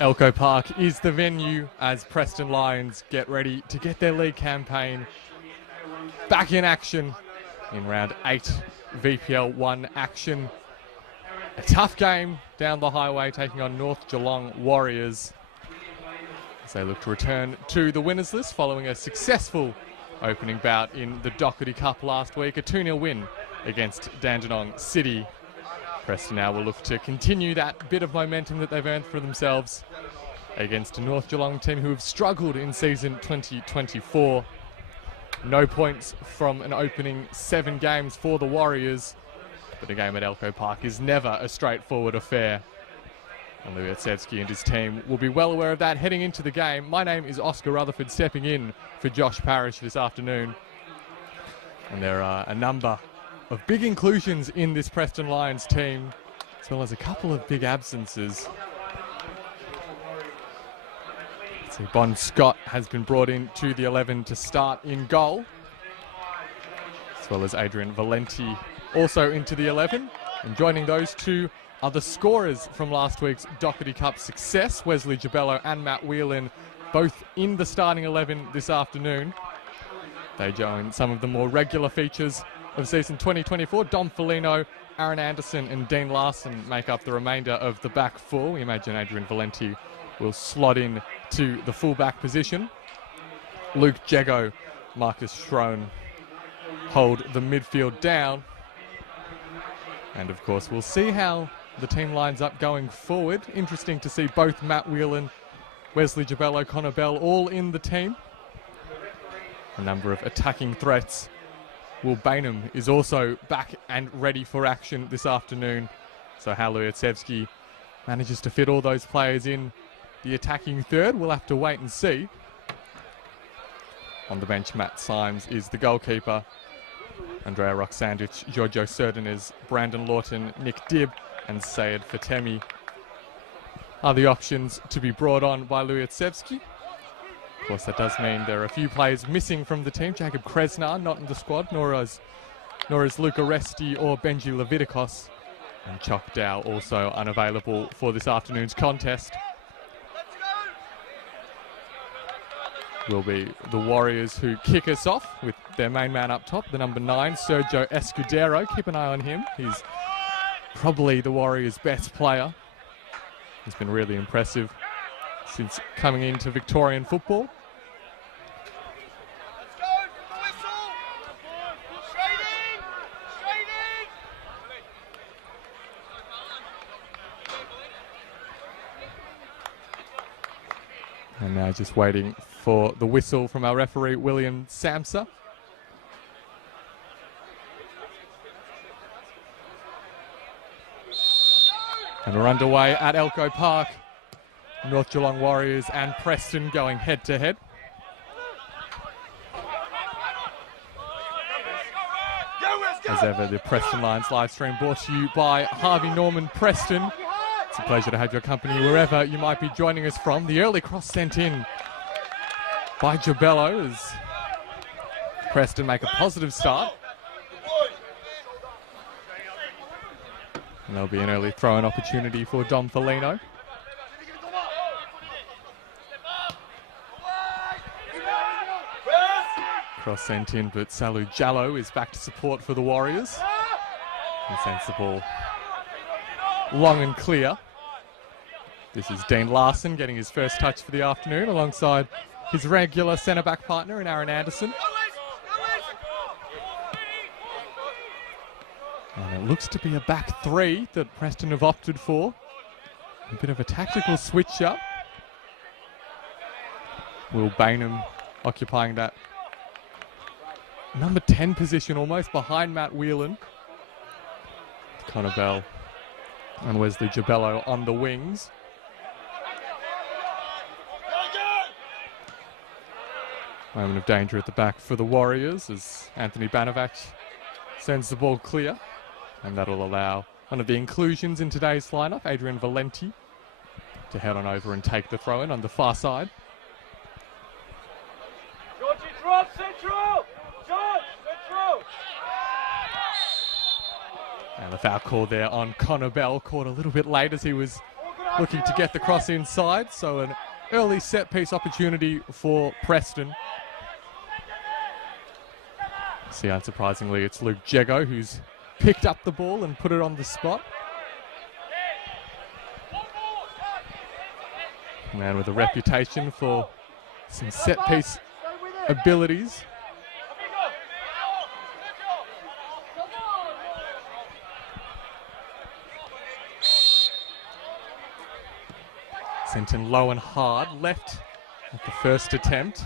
Elko Park is the venue as Preston Lions get ready to get their league campaign back in action in round 8 VPL 1 action. A tough game down the highway taking on North Geelong Warriors as they look to return to the winners list following a successful opening bout in the Doherty Cup last week, a 2-0 win against Dandenong City. Preston now will look to continue that bit of momentum that they've earned for themselves against a North Geelong team who have struggled in season 2024. No points from an opening 7 games for the Warriors, but a game at Elko Park is never a straightforward affair. And Luyetsevsky and his team will be well aware of that heading into the game. My name is Oscar Rutherford, stepping in for Josh Parrish this afternoon. And there are a number of big inclusions in this Preston Lions team, as well as a couple of big absences. So Bon Scott has been brought in to the 11 to start in goal, as well as Adrian Valenti also into the 11. And joining those two are the scorers from last week's Doherty Cup success, Wesley Gibello and Matt Whelan, both in the starting 11 this afternoon. They join some of the more regular features of season 2024. Dom Felino, Aaron Anderson and Dean Larson make up the remainder of the back four. We imagine Adrian Valenti will slot in to the full-back position. Luke Jego, Marcus Schroen hold the midfield down. And of course, we'll see how the team lines up going forward. Interesting to see both Matt Whelan, Wesley Gibello, Connor Bell all in the team. A number of attacking threats. Will Bainham is also back and ready for action this afternoon. So how Luyetsevsky manages to fit all those players in the attacking third, we'll have to wait and see. On the bench, Matt Symes is the goalkeeper. Andrea Roxandic, Giorgio Serdanes, Brandon Lawton, Nick Dibb and Sayed Fatemi are the options to be brought on by Luyetsevsky. Of course, that does mean there are a few players missing from the team. Jacob Kresnar not in the squad, nor is Luca Resti or Benji Levitikos. And Choc Dow also unavailable for this afternoon's contest. Will be the Warriors who kick us off with their main man up top, the number 9, Sergio Escudero. Keep an eye on him. He's probably the Warriors' best player. He's been really impressive since coming into Victorian football. And now just waiting for the whistle from our referee, William Samsa. And we're underway at Elko Park. North Geelong Warriors and Preston going head to head. As ever, the Preston Lions live stream brought to you by Harvey Norman Preston. It's a pleasure to have your company wherever you might be joining us from. The early cross sent in by Gibello as Preston make a positive start. And there'll be an early throw-in opportunity for Dom Felino. Cross sent in, but Salu Jallo is back to support for the Warriors. And sends the ball long and clear. This is Dean Larson getting his first touch for the afternoon alongside his regular centre-back partner in Aaron Anderson. And it looks to be a back three that Preston have opted for. A bit of a tactical switch up. Will Bainham occupying that number 10 position almost behind Matt Whelan. Connor Bell and Wesley Gibello on the wings. Moment of danger at the back for the Warriors as Anthony Banovac sends the ball clear. And that'll allow one of the inclusions in today's lineup, Adrian Valenti, to head on over and take the throw-in on the far side. Georgie, drop, central! George, central! And the foul call there on Connor Bell, caught a little bit late as he was looking to get the cross inside. So an early set-piece opportunity for Preston. See, unsurprisingly, it's Luke Jego who's picked up the ball and put it on the spot. A man with a reputation for some set-piece abilities. Sent in low and hard, left at the first attempt.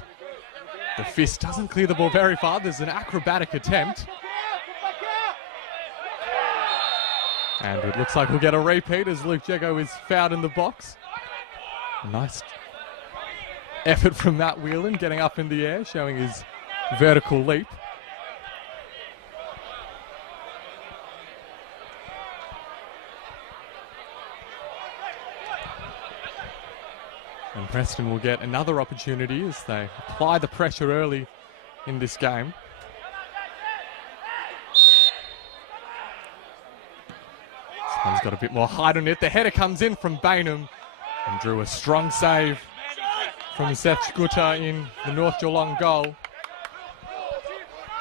The fist doesn't clear the ball very far. There's an acrobatic attempt. And it looks like we'll get a repeat as Luke Jego is fouled in the box. Nice effort from Matt Whelan, getting up in the air, showing his vertical leap. And Preston will get another opportunity as they apply the pressure early in this game. This one's got a bit more height on it. The header comes in from Baham and drew a strong save from Seth Scooter in the North Geelong goal.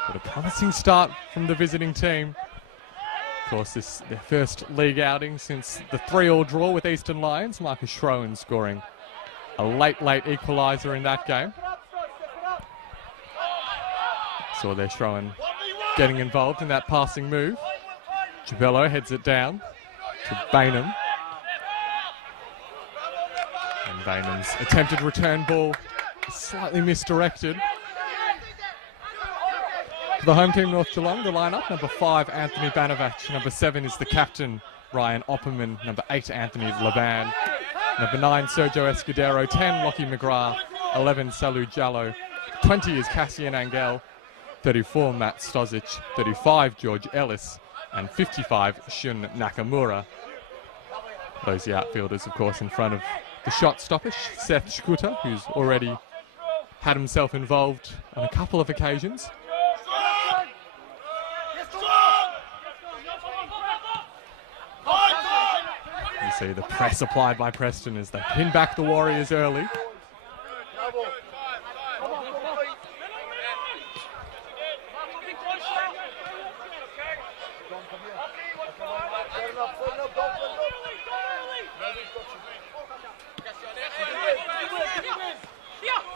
But a promising start from the visiting team. Of course, this is their first league outing since the 3-3 draw with Eastern Lions. Marcus Schroen scoring a late equaliser in that game. Saw there Schroen getting involved in that passing move. Gibello heads it down to Baham. And Bainham's attempted return ball is slightly misdirected. For the home team, North Geelong, the lineup: number 5, Anthony Banavac. Number 7 is the captain, Ryan Opperman. Number 8, Anthony Laban. Number 9, Sergio Escudero. 10, Lockie McGrath. 11, Salu Jallo. 20 is Cassian Angel. 34, Matt Stozic. 35, George Ellis. And 55, Shun Nakamura. Those are the outfielders, of course, in front of the shot stoppage. Seth Scooter, who's already had himself involved on a couple of occasions. You see the press applied by Preston as they pin back the Warriors early.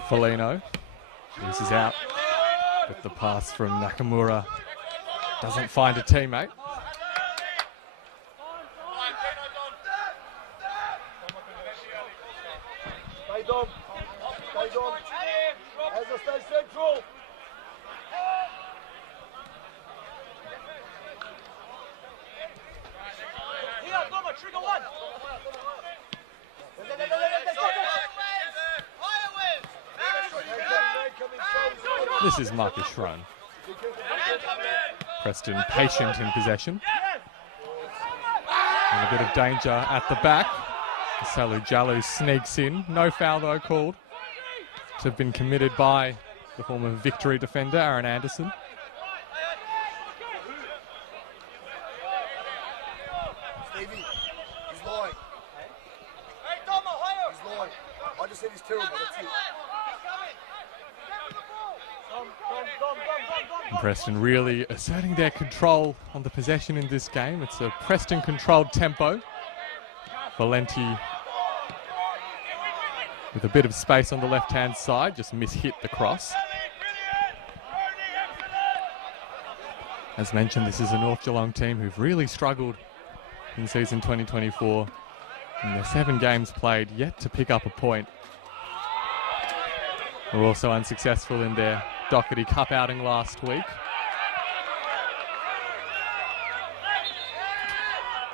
Foligno loses out, but the pass from Nakamura doesn't find a teammate. This is Marcus Schroen. Preston patient in possession. And a bit of danger at the back. Salu Jallo sneaks in. No foul though called to have been committed by the former Victory defender, Aaron Anderson. Stevie, he's lying. He's lying. I just said he's terrible, that's it. And Preston really asserting their control on the possession in this game. It's a Preston-controlled tempo. Valenti with a bit of space on the left-hand side, just mishit the cross. As mentioned, this is a North Geelong team who've really struggled in season 2024. In their 7 games played, yet to pick up a point. Were also unsuccessful in their Doherty Cup outing last week.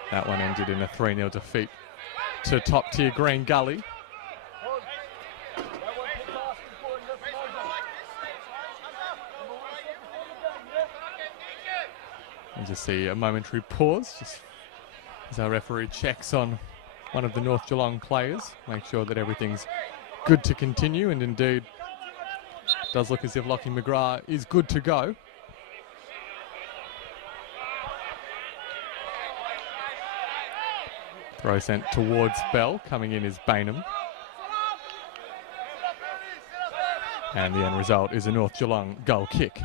That one ended in a 3-0 defeat to top-tier Green Gully. And just see a momentary pause just as our referee checks on one of the North Geelong players, make sure that everything's good to continue, and indeed does look as if Lockie McGrath is good to go. Throw sent towards Bell. Coming in is Baham. And the end result is a North Geelong goal kick.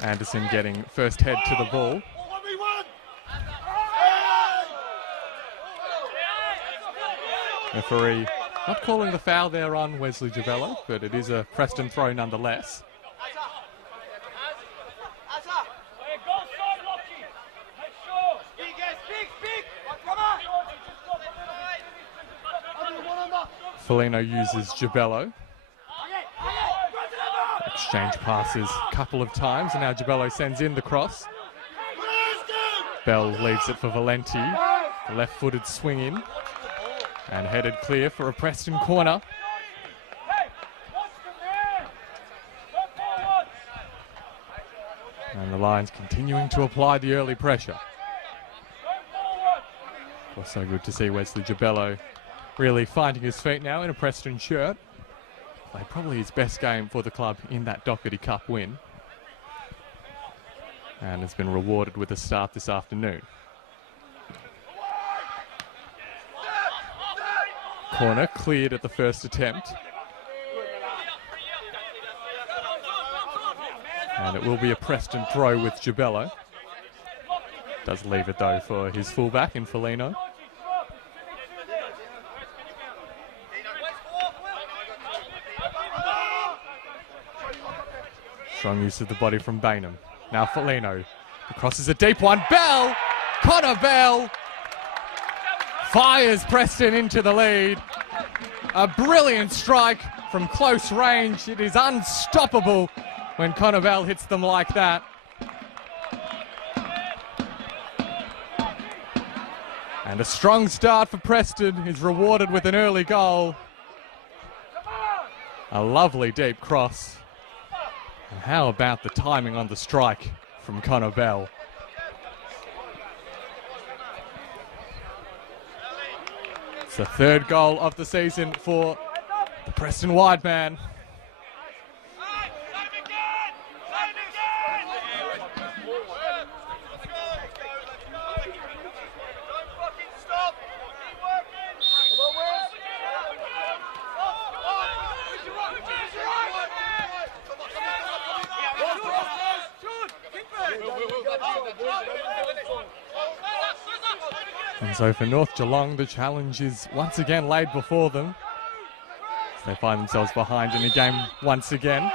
Anderson getting first head to the ball. Referee not calling the foul there on Wesley Jabello, but it is a Preston throw nonetheless. Felino uses Jabello. Exchange passes a couple of times, and now Jabello sends in the cross. Bell leaves it for Valenti. The left-footed swing in. And headed clear for a Preston corner. And the Lions continuing to apply the early pressure. Also good to see Wesley Jabello really finding his feet now in a Preston shirt. Played probably his best game for the club in that Doherty Cup win. And has been rewarded with a start this afternoon. Corner cleared at the first attempt. And it will be a Preston throw with Jabello. Does leave it though for his fullback in Felino. Strong use of the body from Baham. Now Felino. The cross is a deep one. Bell! Connor Bell! Fires Preston into the lead. A brilliant strike from close range. It is unstoppable when Connor Bell hits them like that. And a strong start for Preston is rewarded with an early goal. A lovely deep cross. And how about the timing on the strike from Connor Bell? It's the third goal of the season for the Preston wide man. And so for North Geelong, the challenge is once again laid before them. So they find themselves behind in a game once again.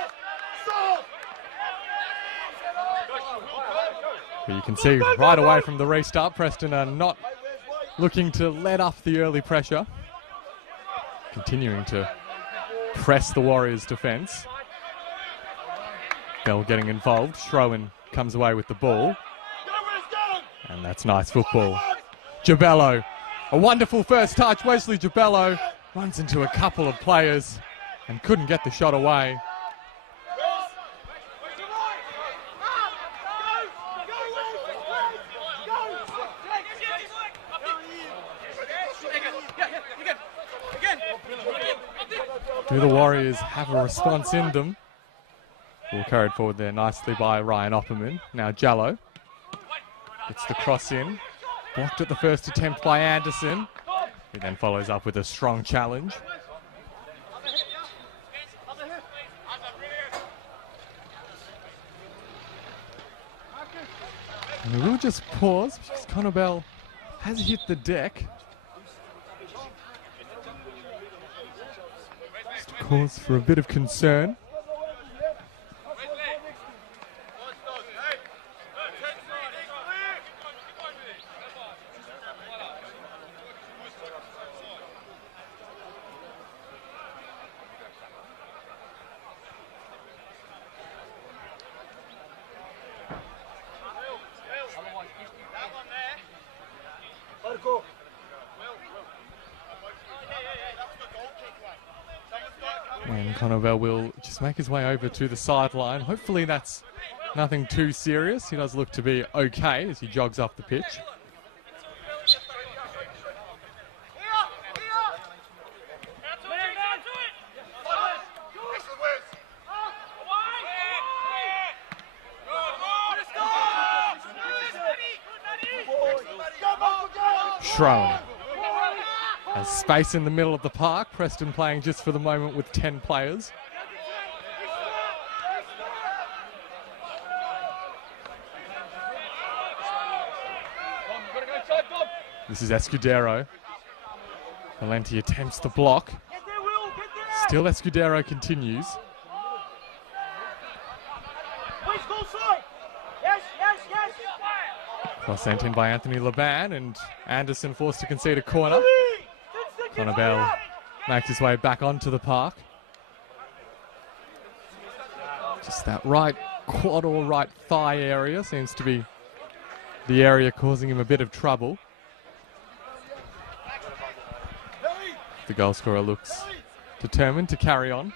But you can see right away from the restart, Preston are not looking to let off the early pressure. Continuing to press the Warriors' defence. Bell getting involved. Schroen comes away with the ball. And that's nice football. Jabello, a wonderful first touch. Wesley Jabello runs into a couple of players and couldn't get the shot away. Do the Warriors have a response in them? Ball carried forward there nicely by Ryan Opperman. Now Jallo gets the cross in. Blocked at the first attempt by Anderson. He then follows up with a strong challenge. And we will just pause because Connor Bell has hit the deck. Just a cause for a bit of concern. And Connor Bell will just make his way over to the sideline. Hopefully that's nothing too serious. He does look to be okay as he jogs off the pitch. Schroen has space in the middle of the park. Preston playing just for the moment with 10 players. This is Escudero. Valenti attempts the block. Still Escudero continues. Cross sent in by Anthony Laban, and Anderson forced to concede a corner. Connor Bell makes his way back onto the park. Just that right quad or right thigh area seems to be the area causing him a bit of trouble. The goal scorer looks determined to carry on.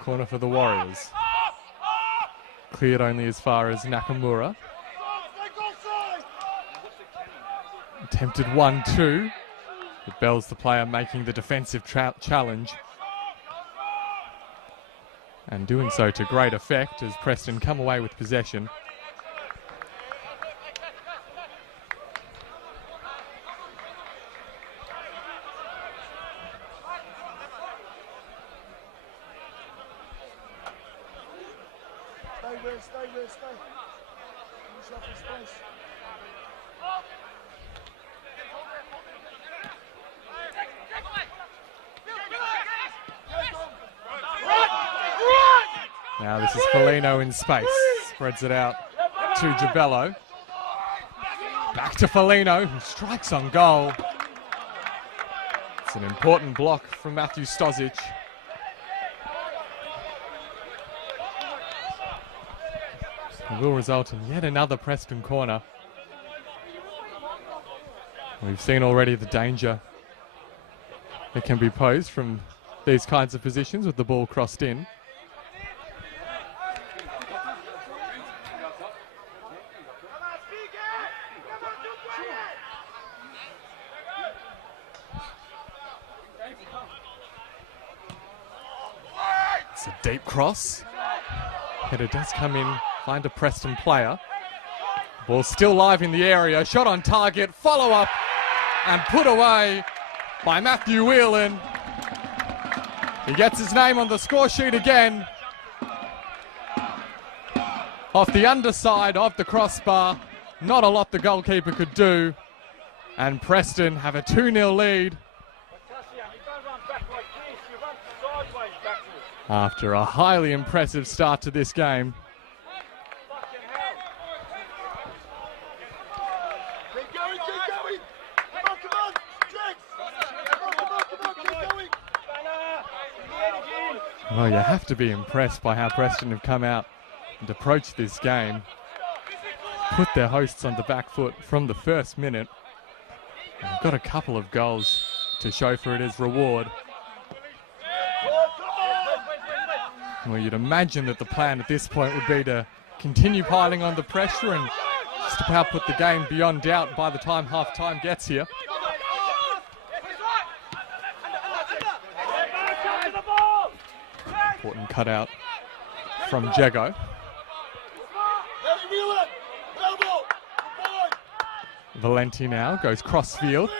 Corner for the Warriors. Cleared only as far as Nakamura. Attempted 1-2. But Bell's the player making the defensive challenge. And doing so to great effect as Preston come away with possession. Stay. Finish off his space. Now this is Foligno in space. Spreads it out to Gibello. Back to Foligno, who strikes on goal. It's an important block from Matthew Stozic. It will result in yet another Preston corner. We've seen already the danger that can be posed from these kinds of positions with the ball crossed in. It's a deep cross. Header does come in, find a Preston player. Ball still live in the area, shot on target, follow up and put away by Matthew Whelan. He gets his name on the score sheet again. Off the underside of the crossbar, not a lot the goalkeeper could do. And Preston have a 2-0 lead. After a highly impressive start to this game. Well, you have to be impressed by how Preston have come out and approached this game. Put their hosts on the back foot from the first minute. They've got a couple of goals to show for it as reward. Well, you'd imagine that the plan at this point would be to continue piling on the pressure and just about put the game beyond doubt by the time half-time gets here. Important cutout from Jago. Valenti now goes cross-field.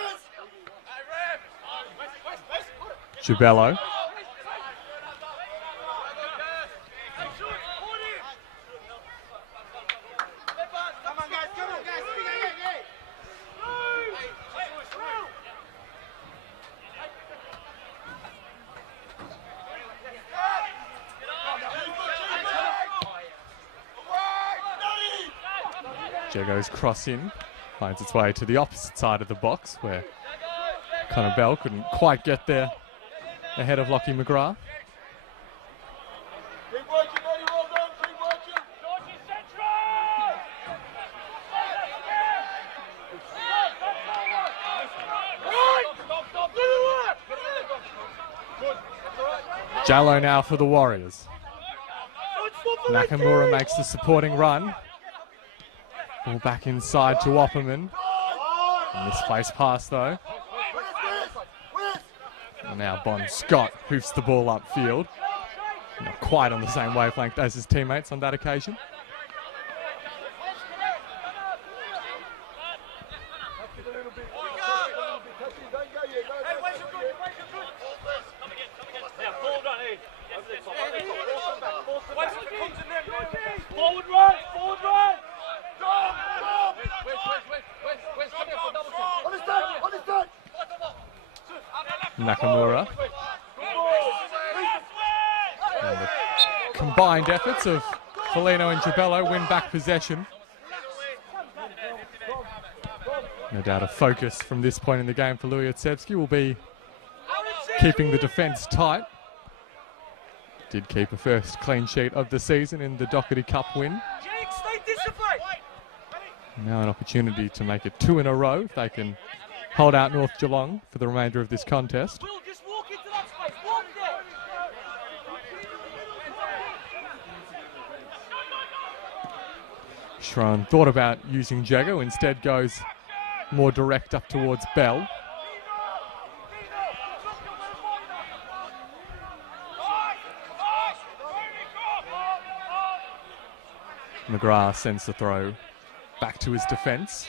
Gibello. Jago's cross in, finds its way to the opposite side of the box where Connor Bell couldn't quite get there ahead of Lockie McGrath. Jallo now for the Warriors. Nakamura makes the supporting run. Ball back inside to Opperman. Misplaced pass though. And now Bon Scott hoofs the ball upfield. Not quite on the same wavelength as his teammates on that occasion. Nakamura. And the combined efforts of Foligno and Gibello win back possession. No doubt a focus from this point in the game for Lujatsevski will be keeping the defence tight. Did keep a first clean sheet of the season in the Doherty Cup win. Now an opportunity to make it 2 in a row if they can hold out North Geelong for the remainder of this contest. Schroen thought about using Jago, instead goes more direct up towards Bell. McGrath sends the throw back to his defence.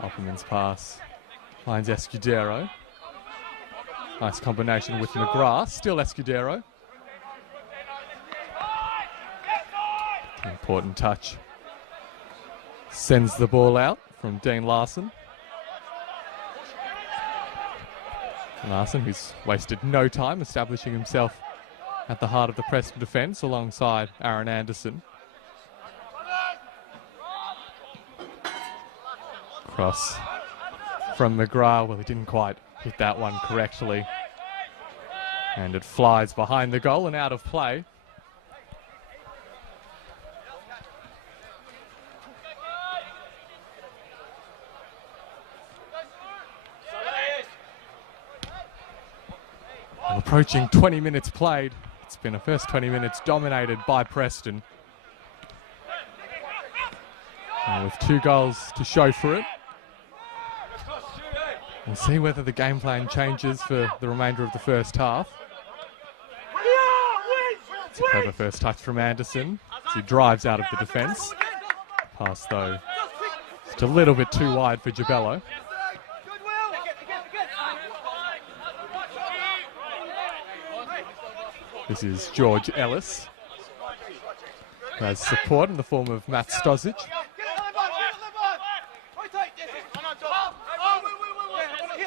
Opperman's pass finds Escudero. Nice combination with McGrath, still Escudero. Important touch. Sends the ball out from Dean Larson. Larson, who's wasted no time establishing himself at the heart of the Preston defence alongside Aaron Anderson. Cross from McGrath. Well, he didn't quite hit that one correctly. And it flies behind the goal and out of play. Well, approaching 20 minutes played. It's been a first 20 minutes dominated by Preston. And with 2 goals to show for it. We'll see whether the game plan changes for the remainder of the first half. It's a clever first touch from Anderson as he drives out of the defence. Pass though, just a little bit too wide for Gibello. This is George Ellis, who has support in the form of Matt Stozic.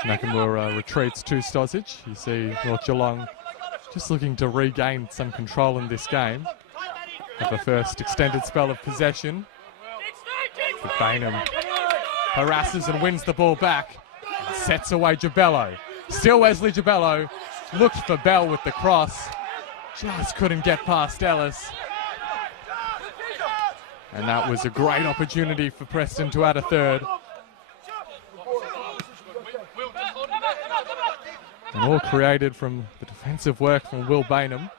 Nakamura retreats to Stozic. You see North Geelong just looking to regain some control in this game. Have the first extended spell of possession. But Baham harasses and wins the ball back. And sets away Gibello. Still Wesley Gibello. Looked for Bell with the cross. Just couldn't get past Ellis. And that was a great opportunity for Preston to add a third. And all created from the defensive work from Will Bainham.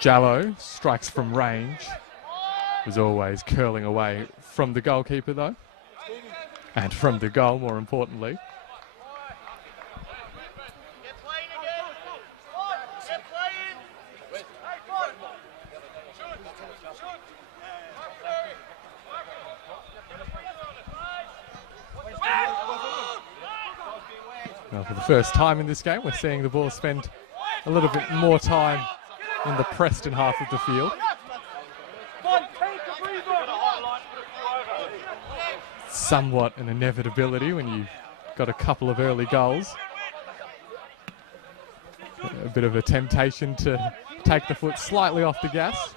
Jallo strikes from range. Was always curling away from the goalkeeper though. And from the goal, more importantly. Well, for the first time in this game, we're seeing the ball spend a little bit more time in the Preston half of the field. Somewhat an inevitability when you've got a couple of early goals. A bit of a temptation to take the foot slightly off the gas.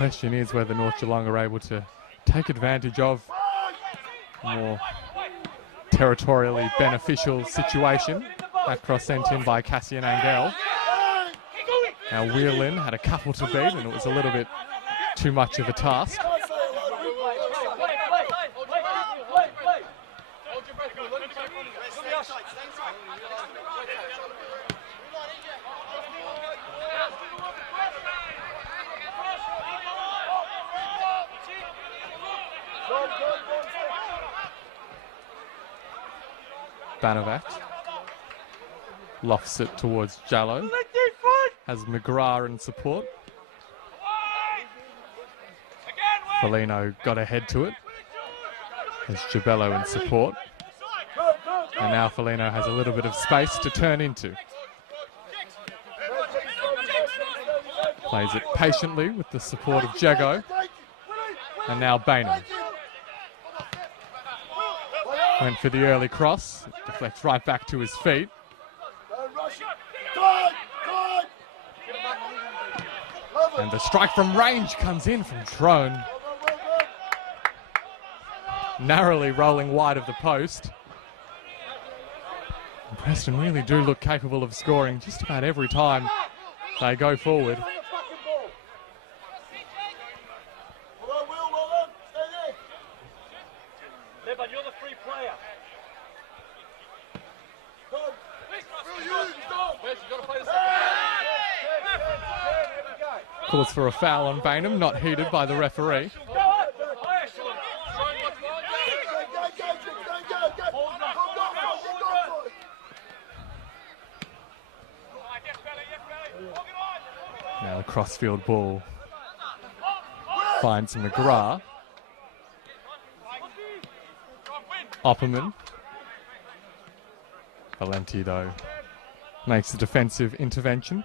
question is whether North Geelong are able to take advantage of a more territorially beneficial situation. That cross sent in by Cassian Angel. Now Whelan had a couple to beat and it was a little bit too much of a task. Banovac lofts it towards Jallo. Has McGrath in support. Foligno got ahead to it. There's Gibello in support. And now Foligno has a little bit of space to turn into. Plays it patiently with the support of Jago. And now Bainham. Went for the early cross. It deflects right back to his feet. And the strike from range comes in from Trone. Narrowly rolling wide of the post. And Preston really do look capable of scoring just about every time they go forward. You're the free player. Calls for a foul on Bainham, not heeded by the referee. Now a crossfield ball finds McGrath. Opperman. Valenti, though, makes a defensive intervention.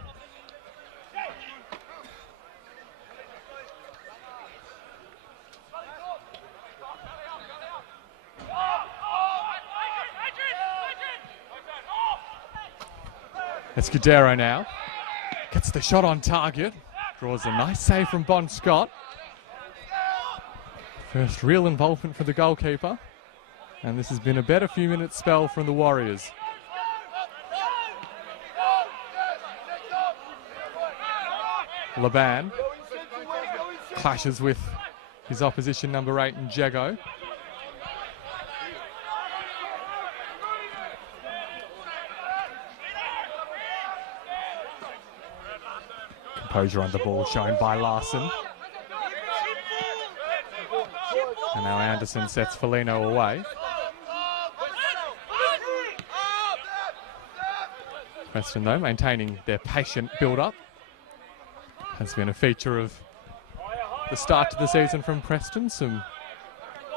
Escudero now gets the shot on target. Draws a nice save from Bon Scott. First real involvement for the goalkeeper. And this has been a better few minutes spell from the Warriors. Laban clashes with his opposition number 8 in Jago. Composure on the ball shown by Larson. And now Anderson sets Foligno away. Preston, though, maintaining their patient build-up. Has been a feature of the start to the season from Preston. Some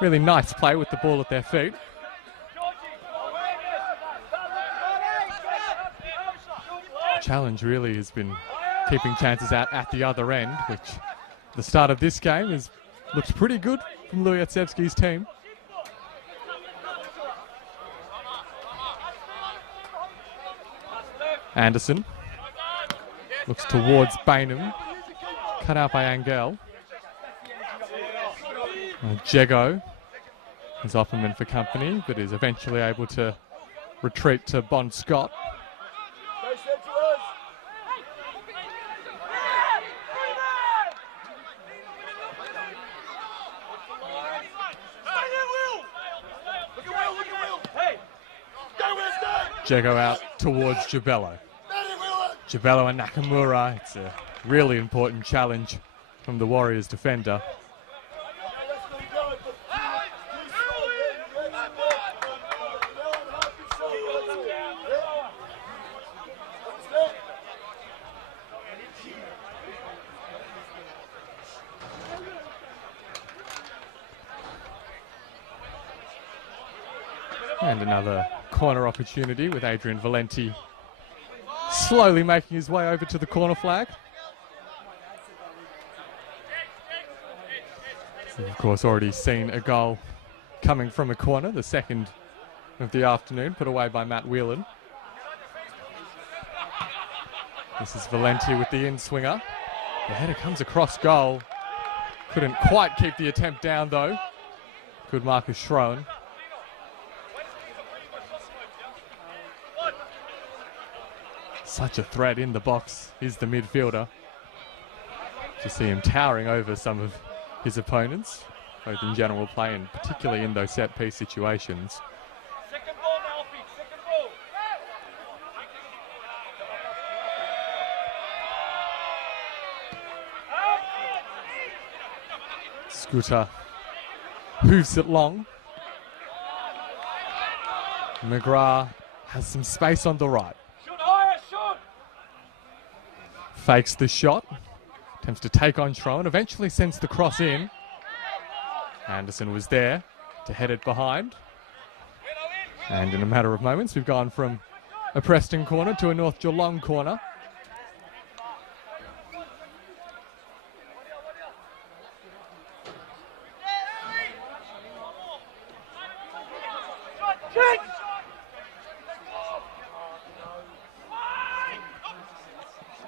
really nice play with the ball at their feet. The challenge really has been keeping chances out at the other end, which the start of this game has looked pretty good from Louis Yatsevsky's team. Anderson looks towards Bainham, cut out by Angel. Jago is Opperman for company, but is eventually able to retreat to Bon Scott. Jago out towards Gibello. Gibello and Nakamura. It's a really important challenge from the Warriors defender. And another corner opportunity with Adrian Valenti slowly making his way over to the corner flag. We've, of course, already seen a goal coming from a corner, the second of the afternoon, put away by Matt Whelan. This is Valenti with the in-swinger. The header comes across goal, Couldn't quite keep the attempt down though. Good Marcus Schroen. Such a threat in the box is the midfielder. To see him towering over some of his opponents, both in general play and particularly in those set piece situations. Second ball now, Pete. Second ball. Scooter hooves it long. McGrath has some space on the right. Shoot higher, shoot. Fakes the shot. Attempts to take on Schroen. Eventually sends the cross in. Anderson was there to head it behind. And in a matter of moments, we've gone from a Preston corner to a North Geelong corner.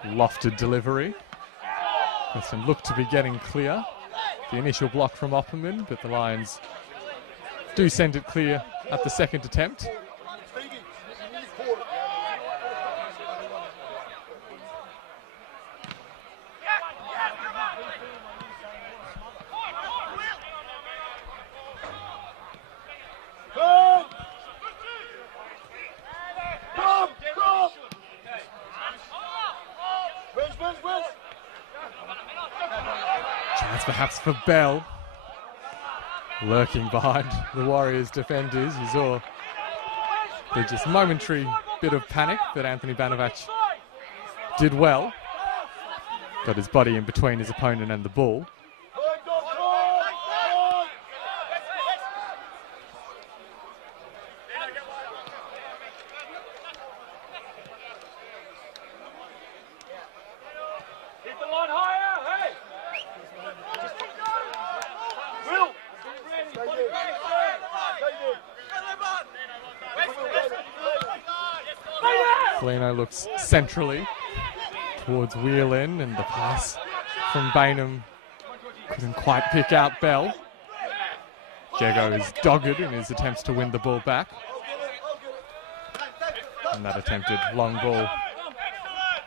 Lofted delivery. Preston looked to be getting clear. The initial block from Opperman, but the Lions do send it clear at the second attempt. Chance perhaps for Bell. Lurking behind the Warriors defenders. You saw the just momentary bit of panic that Anthony Banovac did well. Got his body in between his opponent and the ball. Hit the line higher, hey! Will! Felino looks centrally towards Whelan, and the pass from Bainham couldn't quite pick out Bell. Jago is dogged in his attempts to win the ball back. And that attempted long ball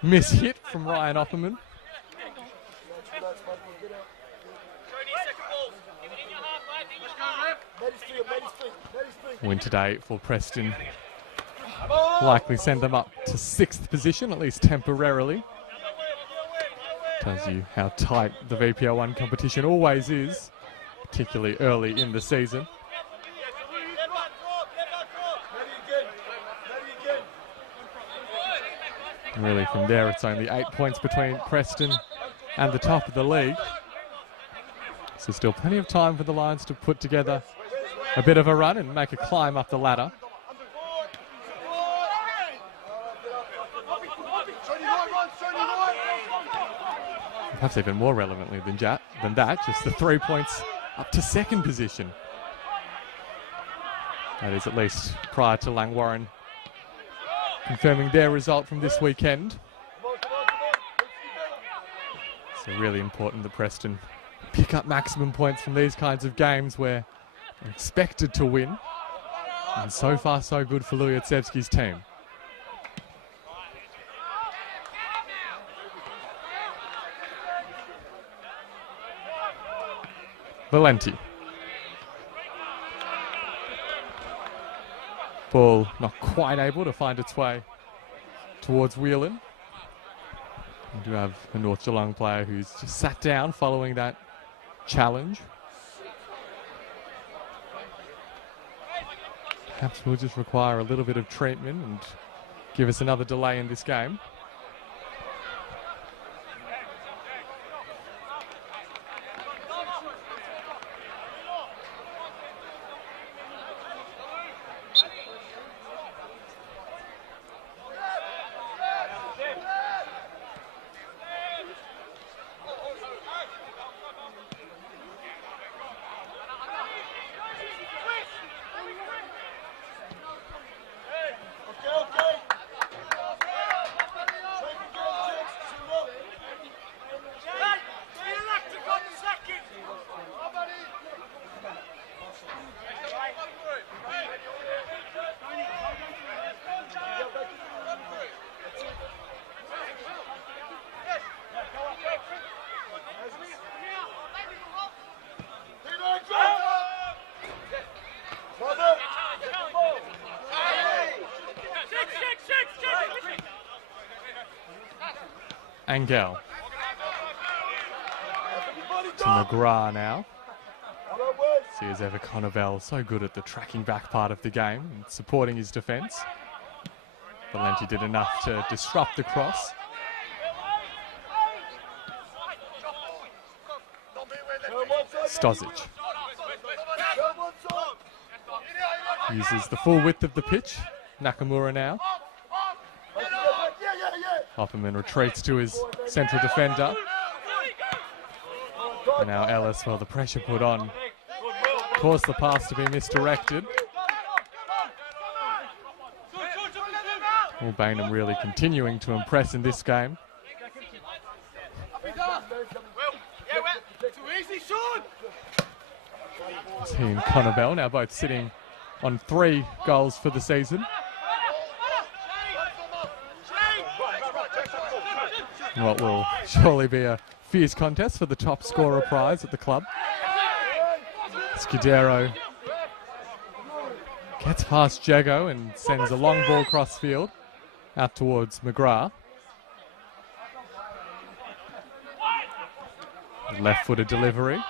miss-hit from Ryan Opperman. Win today for Preston. Likely send them up to 6th position, at least temporarily. Tells you how tight the VPL1 competition always is, particularly early in the season. And really from there it's only 8 points between Preston and the top of the league. So still plenty of time for the Lions to put together a bit of a run and make a climb up the ladder. Perhaps even more relevantly than that, just the 3 points up to 2nd position. That is at least prior to Langwarrin confirming their result from this weekend. So really important that Preston pick up maximum points from these kinds of games where they're expected to win. And so far so good for Louis Otsevsky's team. Valenti. Ball not quite able to find its way towards Whelan. We do have a North Geelong player who's just sat down following that challenge. Perhaps we'll just require a little bit of treatment and give us another delay in this game. Angel. To McGrath now. See as ever Conneville so good at the tracking back part of the game and supporting his defence. Valenti did enough to disrupt the cross. Stoppage. Uses the full width of the pitch. Nakamura now. Opperman retreats to his central defender. And now Ellis, well, the pressure put on, caused the pass to be misdirected. Well, Bainham really continuing to impress in this game. He and Conneville now both sitting on 3 goals for the season. And what will surely be a fierce contest for the top scorer prize at the club. Escudero gets past Jago and sends a long ball cross field out towards McGrath. Left-footed delivery.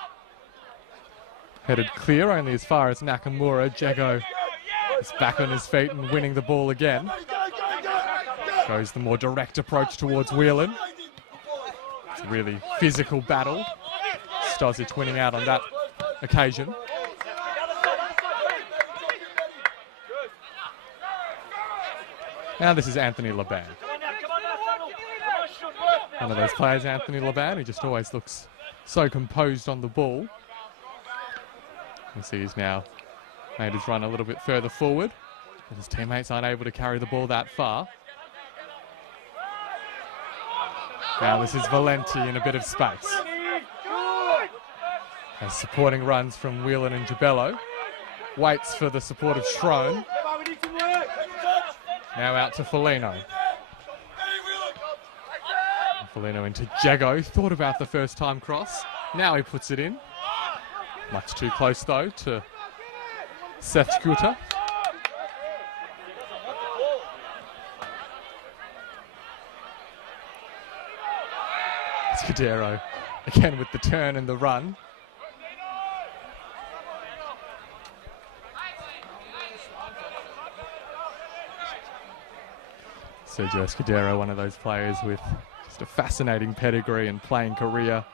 Headed clear only as far as Nakamura. Jago is back on his feet and winning the ball again. Goes the more direct approach towards Whelan. It's a really physical battle. Stoppage winning out on that occasion. Now this is Anthony Laban. One of those players, Anthony Laban, who just always looks so composed on the ball. You see he's now made his run a little bit further forward, but his teammates aren't able to carry the ball that far. Now this is Valenti in a bit of space. As supporting runs from Whelan and Jabello. Waits for the support of Schrone. Now out to Foligno. Foligno into Jago. Thought about the first time cross. Now he puts it in. Much too close though to Seth Guta. Escudero again with the turn and the run. Sergio Escudero, one of those players with just a fascinating pedigree and playing career.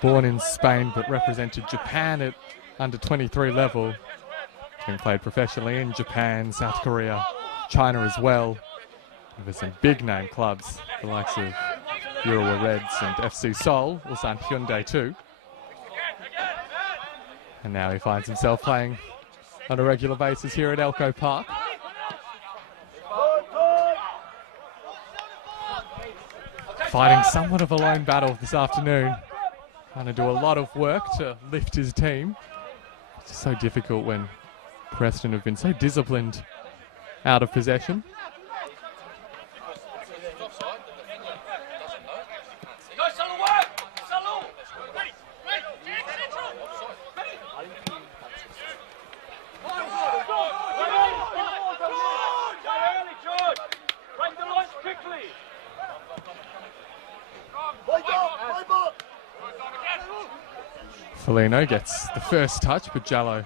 Born in Spain but represented Japan at under 23 level. Being played professionally in Japan, South Korea, China as well. With some big name clubs, the likes of Urawa Reds and FC Seoul, Ulsan Hyundai too. And now he finds himself playing on a regular basis here at Elko Park. Fighting somewhat of a lone battle this afternoon. Trying to do a lot of work to lift his team. It's just so difficult when Preston have been so disciplined out of possession. Foligno gets the first touch, but Jallo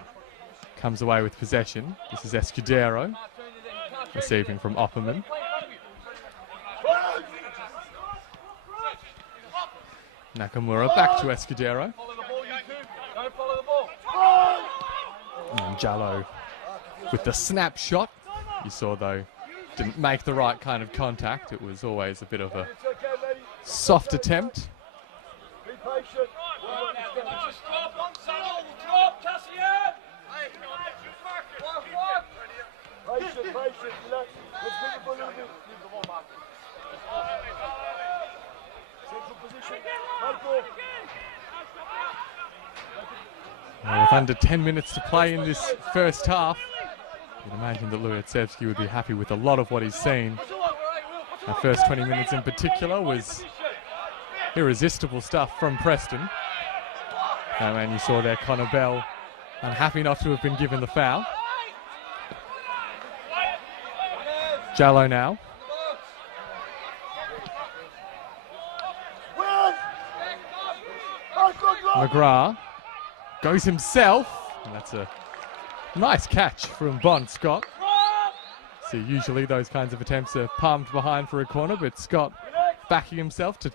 comes away with possession. This is Escudero, receiving from Opperman. Nakamura back to Escudero. And Jallo with the snapshot. You saw though, didn't make the right kind of contact. It was always a bit of a soft attempt. Well, with under 10 minutes to play in this first half, you'd imagine that Luatsevsky would be happy with a lot of what he's seen. The first 20 minutes in particular was irresistible stuff from Preston. And you saw there Connor Bell unhappy not to have been given the foul. Jallo now. McGrath goes himself, and that's a nice catch from Bon Scott. So usually those kinds of attempts are palmed behind for a corner, but Scott backing himself to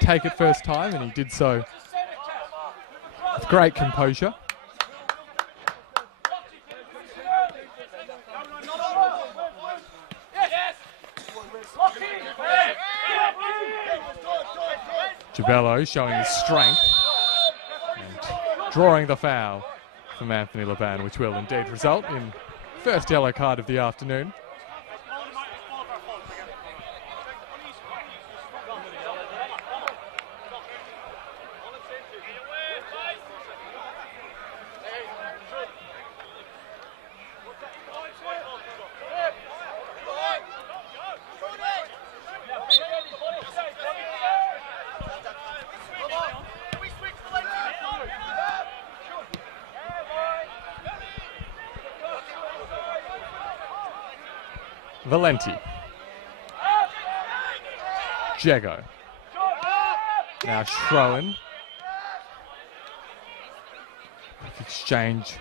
take it first time, and he did so with great composure. Gibello showing his strength and drawing the foul from Anthony Laban, which will indeed result in first yellow card of the afternoon. Valenti. Jago. Now Schroen. Exchange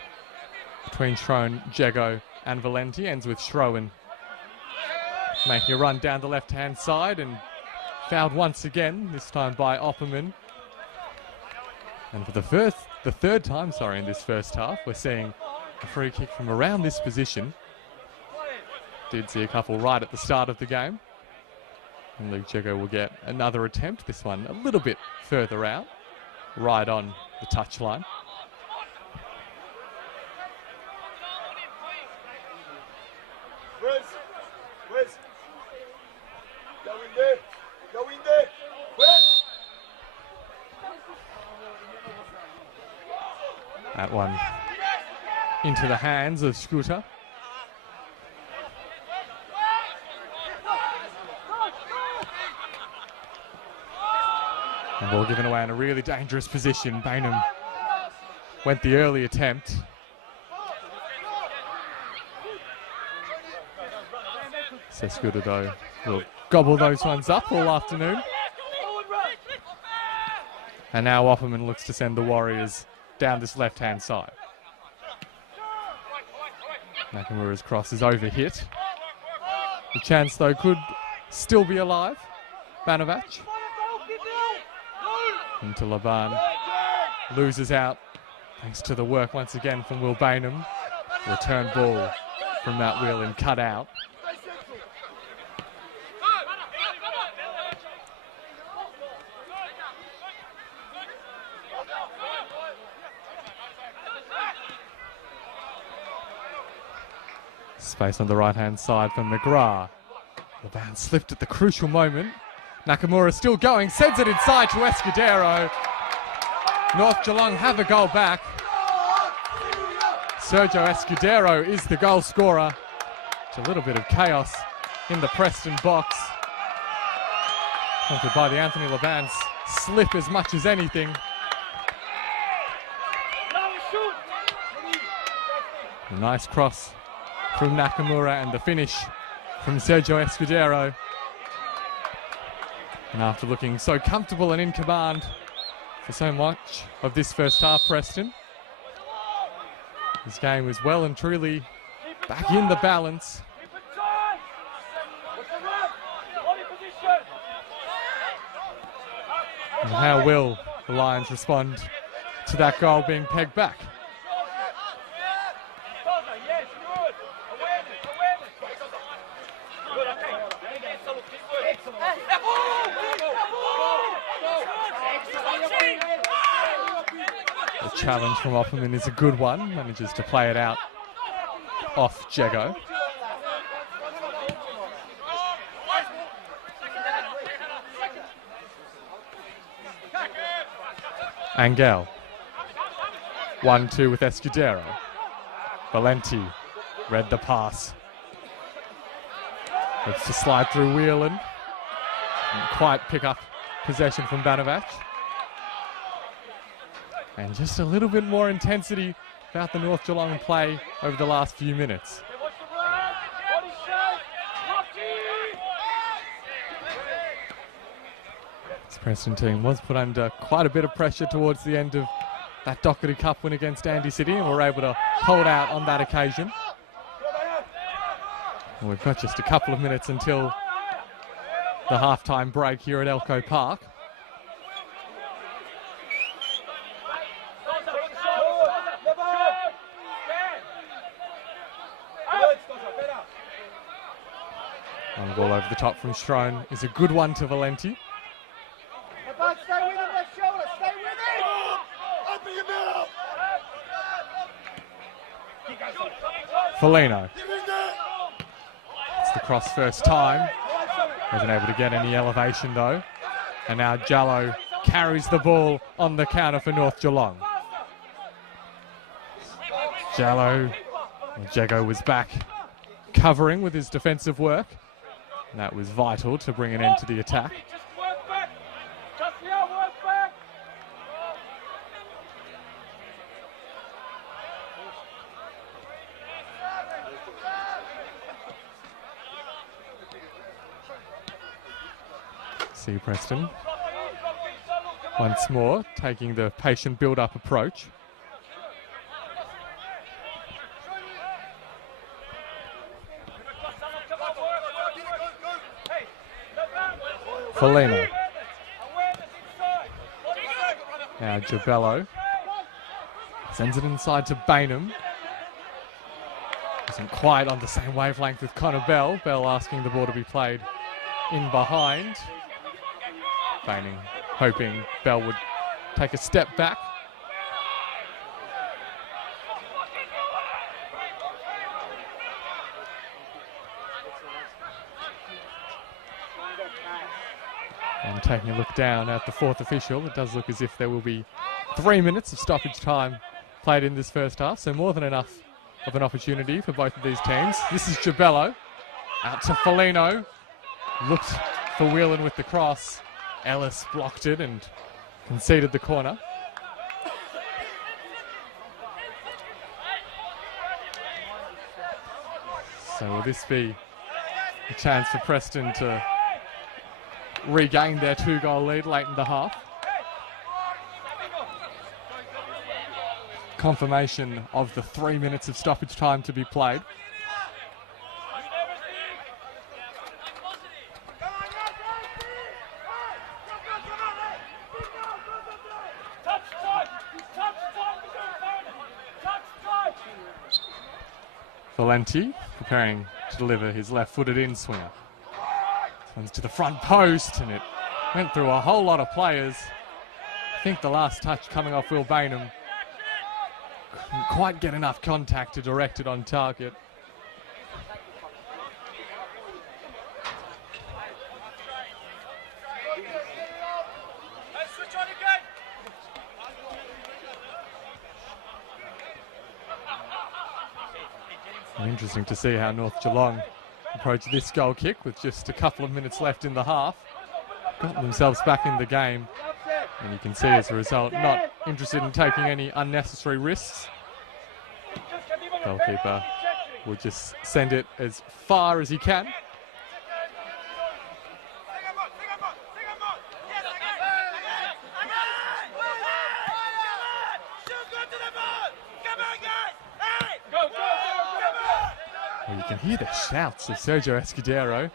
between Schroen, Jago and Valenti ends with Schroen making a run down the left-hand side and fouled once again, this time by Opperman. And for the third time in this first half, we're seeing a free kick from around this position. Did see a couple right at the start of the game. And Luke Jago will get another attempt, this one a little bit further out, right on the touchline. That one into the hands of Scooter. And ball given away in a really dangerous position. Bainham went the early attempt. Escudero will gobble those ones up all afternoon. And now Opperman looks to send the Warriors down this left-hand side. Nakamura's cross is overhit. The chance, though, could still be alive. Banovac. Into Laban. Loses out thanks to the work once again from Will Bainham. Return ball from Matt Whelan cut out. Space on the right-hand side for McGrath. Laban slipped at the crucial moment. Nakamura still going, sends it inside to Escudero. North Geelong have a goal back. Sergio Escudero is the goal scorer. It's a little bit of chaos in the Preston box. Prompted by the Anthony Laban's slip as much as anything. A nice cross from Nakamura and the finish from Sergio Escudero. And after looking so comfortable and in command for so much of this first half, Preston, this game was well and truly back in the balance. And how will the Lions respond to that goal being pegged back? The challenge from Opperman is a good one. Manages to play it out off Jago. Angel. 1-2 with Escudero. Valenti read the pass. Looks to slide through Whelan. Didn't quite pick up possession from Banovac. And just a little bit more intensity about the North Geelong play over the last few minutes. This Preston team was put under quite a bit of pressure towards the end of that Doherty Cup win against Andy City and were able to hold out on that occasion. And we've got just a couple of minutes until the halftime break here at Elko Park. Long ball over the top from Strone is a good one to Valenti. Foligno. It's the cross first time. Wasn't able to get any elevation though. And now Jallo carries the ball on the counter for North Geelong. Jallo, Jago was back covering with his defensive work. And that was vital to bring an end to the attack. See Preston once more taking the patient build-up approach. Foligno. Now Gibello sends it inside to Baham. Isn't quite on the same wavelength with Connor Bell. Bell asking the ball to be played in behind. Baham hoping Bell would take a step back. And taking a look down at the fourth official, it does look as if there will be 3 minutes of stoppage time played in this first half, so more than enough of an opportunity for both of these teams. This is Gibello, out to Foligno, looked for Whelan with the cross. Ellis blocked it and conceded the corner. So will this be a chance for Preston to regain their 2-goal lead late in the half? Confirmation of the 3 minutes of stoppage time to be played. Valenti preparing to deliver his left-footed in-swinger. This one's to the front post, and it went through a whole lot of players. I think the last touch coming off Will Baham couldn't quite get enough contact to direct it on target. Interesting to see how North Geelong approach this goal kick with just a couple of minutes left in the half. Got themselves back in the game, and you can see as a result, not interested in taking any unnecessary risks. Goalkeeper will just send it as far as he can. You can hear the shouts of Sergio Escudero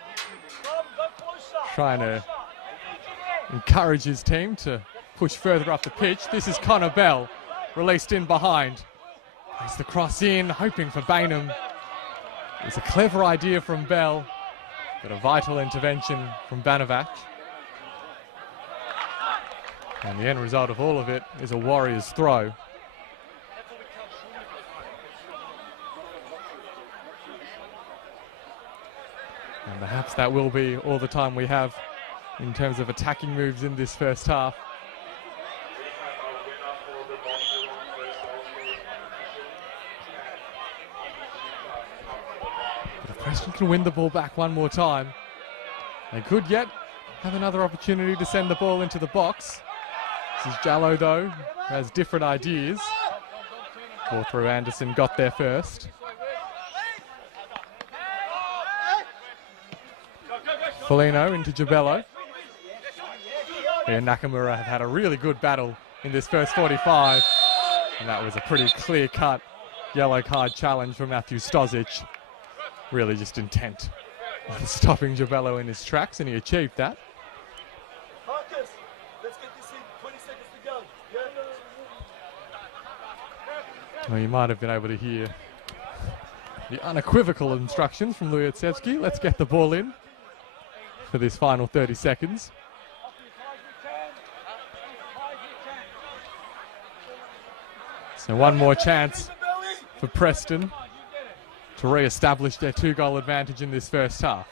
trying to encourage his team to push further up the pitch. This is Connor Bell, released in behind. There's the cross in, hoping for Baham. It's a clever idea from Bell, but a vital intervention from Banovac. And the end result of all of it is a Warriors throw. And perhaps that will be all the time we have in terms of attacking moves in this first half. But if Preston can win the ball back one more time, they could yet have another opportunity to send the ball into the box. This is Jallo though, who has different ideas. Ball through Anderson, got there first. Foligno into Gibello. He and Nakamura have had a really good battle in this first 45. And that was a pretty clear-cut yellow card challenge from Matthew Stoppage. Really just intent on stopping Jabello in his tracks, and he achieved that. Marcus, let's get this in. 20 seconds to go. Well, you might have been able to hear the unequivocal instructions from Luyetsevsky. Let's get the ball in for this final 30 seconds. So one more chance for Preston to re-establish their 2-goal advantage in this first half.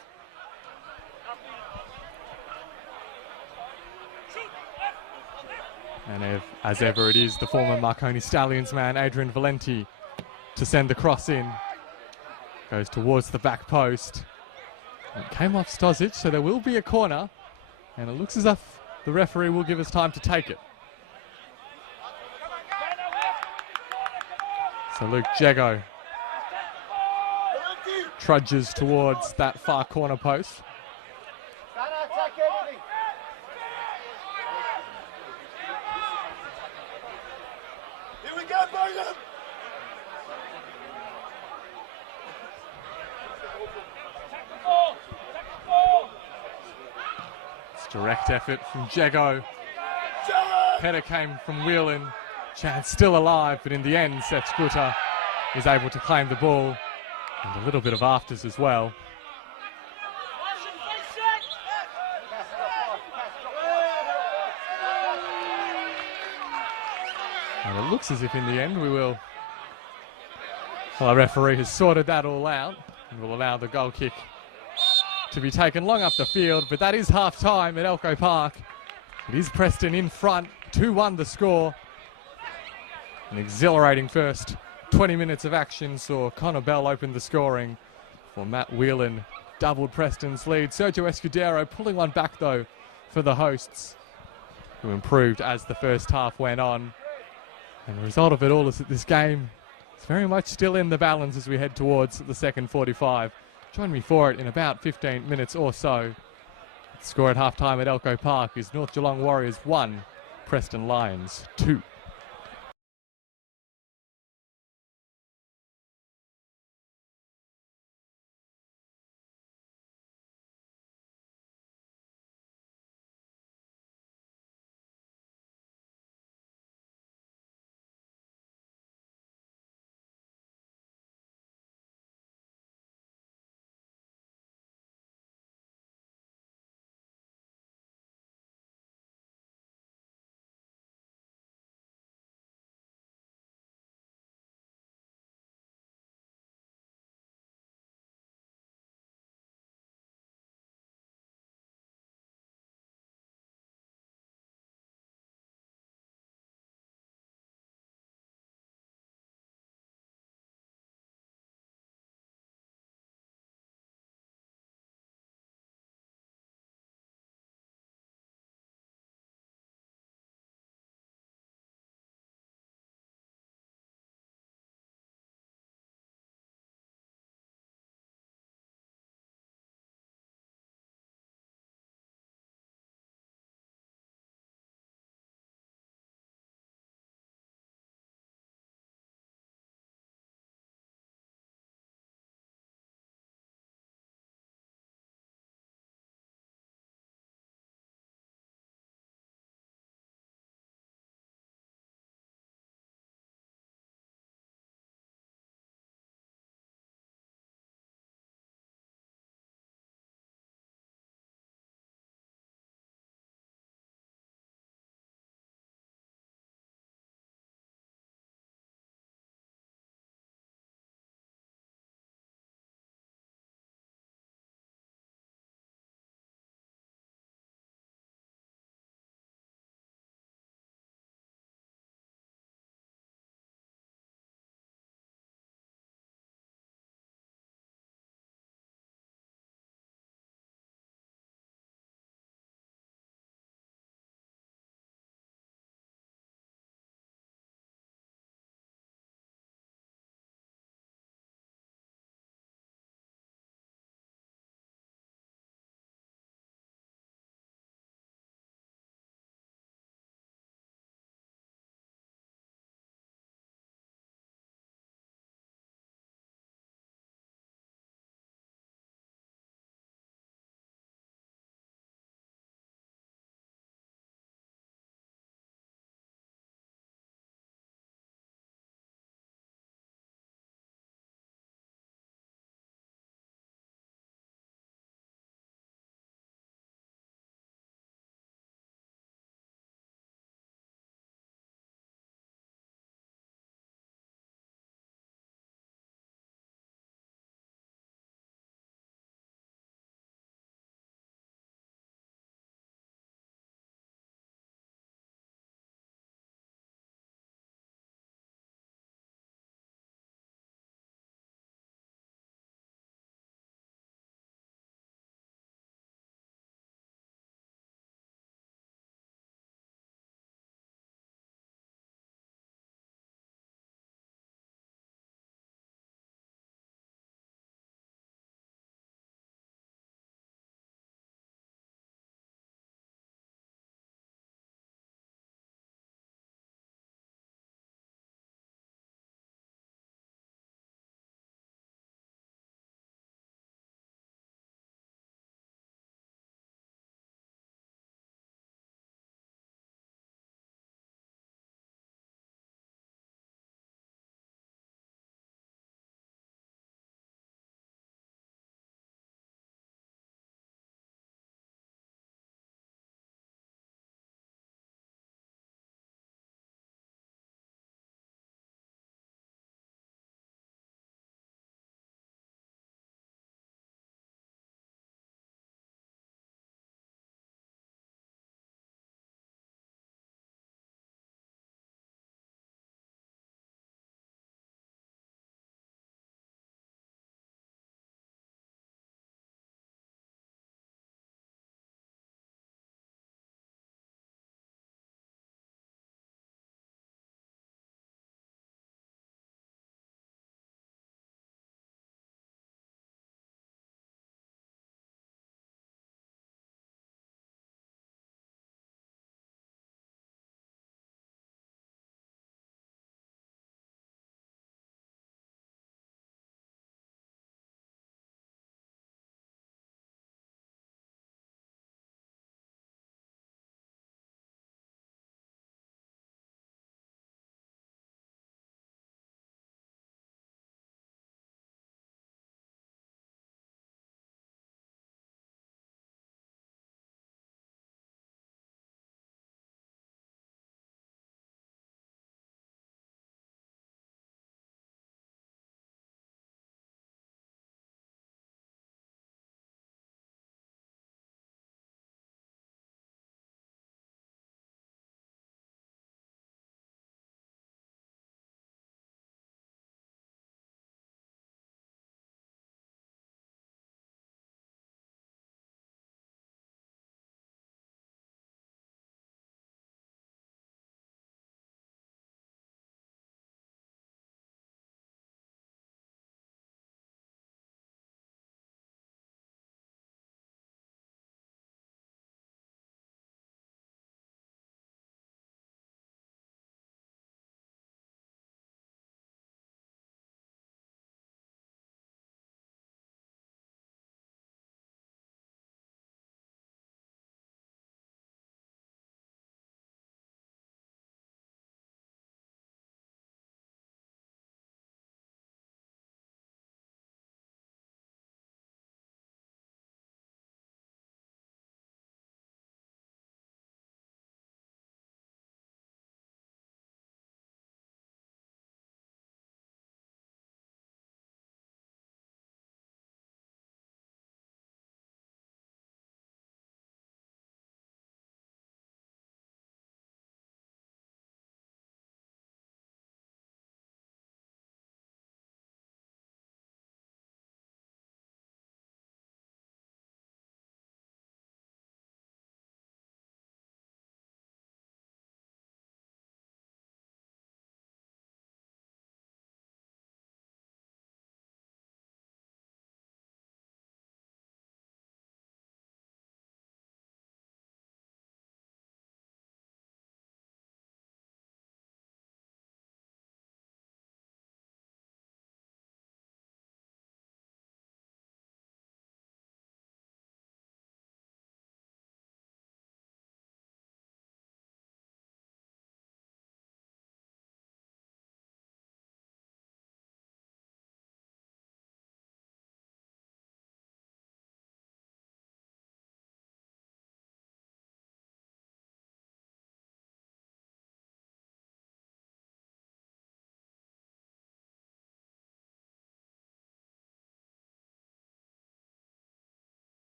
And as ever, it is the former Marconi Stallions man, Adrian Valenti, to send the cross in. Goes towards the back post. It came off Stozic, so there will be a corner. And it looks as if the referee will give us time to take it. So Luke Jago trudges towards that far corner post. Here we go, Baham! It's direct effort from Jago. Header came from Whelan. Chance still alive, but in the end, Seth Scooter is able to claim the ball. And a little bit of afters as well. And it looks as if in the end we will... Well, our referee has sorted that all out and will allow the goal kick to be taken long up the field. But that is half-time at Elko Park. It is Preston in front, 2-1 the score. An exhilarating first 20 minutes of action saw Connor Bell open the scoring for Matt Whelan. Doubled Preston's lead. Sergio Escudero pulling one back though for the hosts, who improved as the first half went on. And the result of it all is that this game is very much still in the balance as we head towards the second 45. Join me for it in about 15 minutes or so. The score at halftime at Elko Park is North Geelong Warriors 1, Preston Lions 2.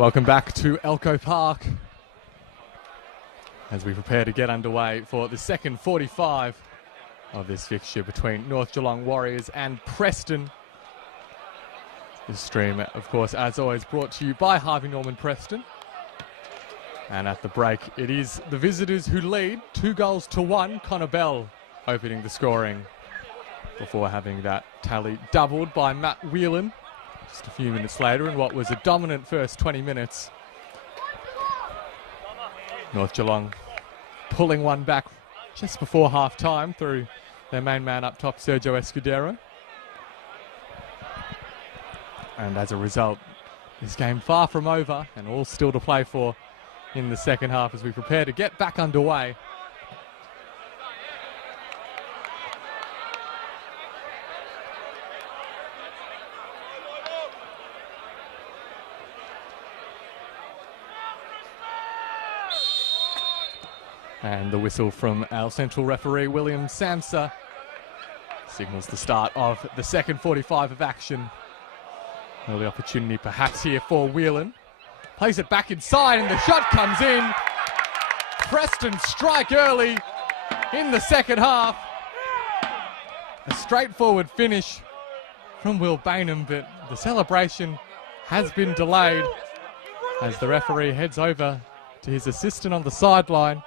Welcome back to Elko Park as we prepare to get underway for the second 45 of this fixture between North Geelong Warriors and Preston. This stream, of course, as always, brought to you by Harvey Norman Preston. And at the break, it is the visitors who lead 2-1. Connor Bell opening the scoring before having that tally doubled by Matt Whelan just a few minutes later in what was a dominant first 20 minutes. North Geelong pulling one back just before half-time through their main man up top, Sergio Escudero. And as a result, this game far from over and all still to play for in the second half as we prepare to get back underway. And the whistle from our central referee, William Samsa, signals the start of the second 45 of action. Early opportunity perhaps here for Whelan. Plays it back inside and the shot comes in. Preston strike early in the second half. A straightforward finish from Will Bainham, but the celebration has been delayed as the referee heads over to his assistant on the sideline.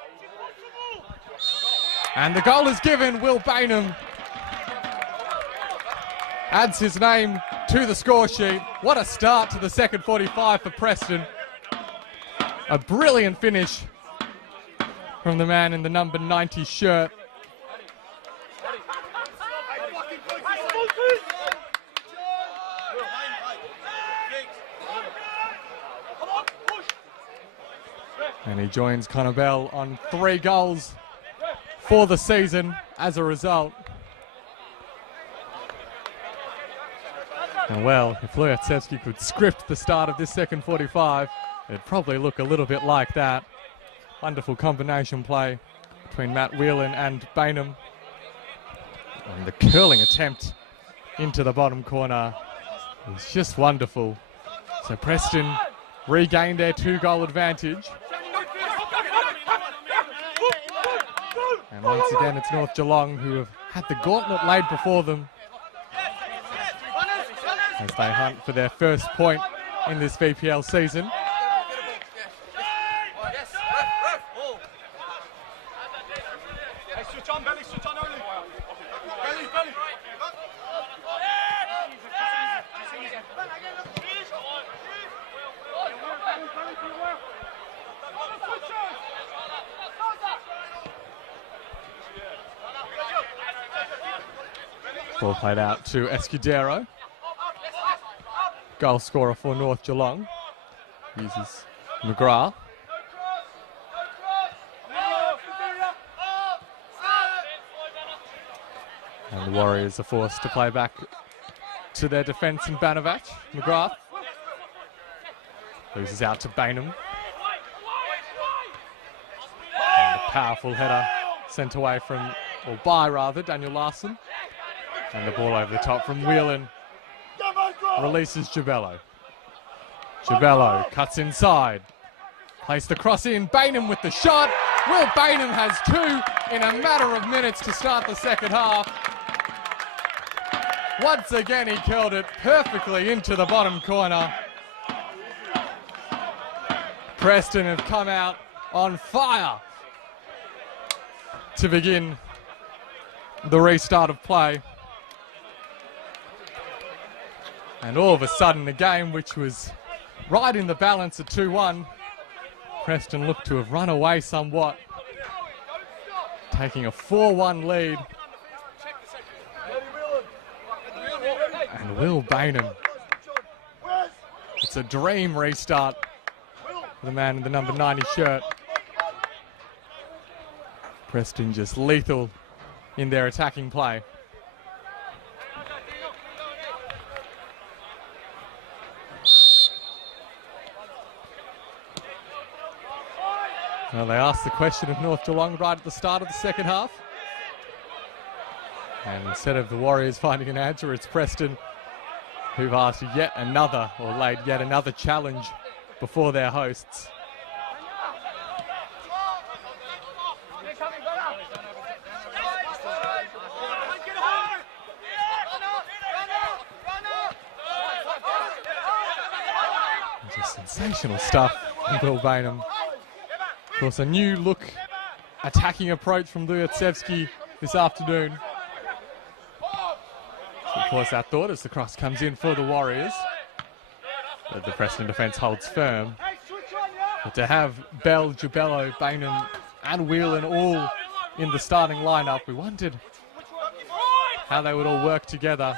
And the goal is given. Will Bainham adds his name to the score sheet. What a start to the second 45 for Preston. A brilliant finish from the man in the number 90 shirt. And he joins Connor Bell on 3 goals for the season as a result. And well, if Lujatsevski could script the start of this second 45, it'd probably look a little bit like that. Wonderful combination play between Matt Whelan and Bainham. And the curling attempt into the bottom corner is just wonderful. So Preston regained their 2-goal advantage. And once again, it's North Geelong who have had the gauntlet laid before them as they hunt for their first point in this VPL season. Ball played out to Escudero. Goal scorer for North Geelong. Uses McGrath. And the Warriors are forced to play back to their defence in Banavac. McGrath loses out to Bainham. And a powerful header sent away from, or by rather, Daniel Larson. And the ball over the top from Whelan. Releases Gibello. Gibello cuts inside. Plays the cross in. Bainham with the shot. Will Bainham has 2 in a matter of minutes to start the second half. Once again, he curled it perfectly into the bottom corner. Preston have come out on fire to begin the restart of play. And all of a sudden, a game which was right in the balance at 2-1, Preston looked to have run away somewhat, taking a 4-1 lead. And Will Bainham, it's a dream restart for the man in the number 90 shirt. Preston just lethal in their attacking play. Well, they asked the question of North Geelong right at the start of the second half. And instead of the Warriors finding an answer, it's Preston who've asked yet another, or laid yet another challenge before their hosts. Just sensational stuff from Will Baham. Of course, a new look attacking approach from Lujatsevski this afternoon. So of course, that thought as the cross comes in for the Warriors. But the Preston defence holds firm. But to have Bell, Jabello, Baham and Whelan all in the starting lineup, we wondered how they would all work together.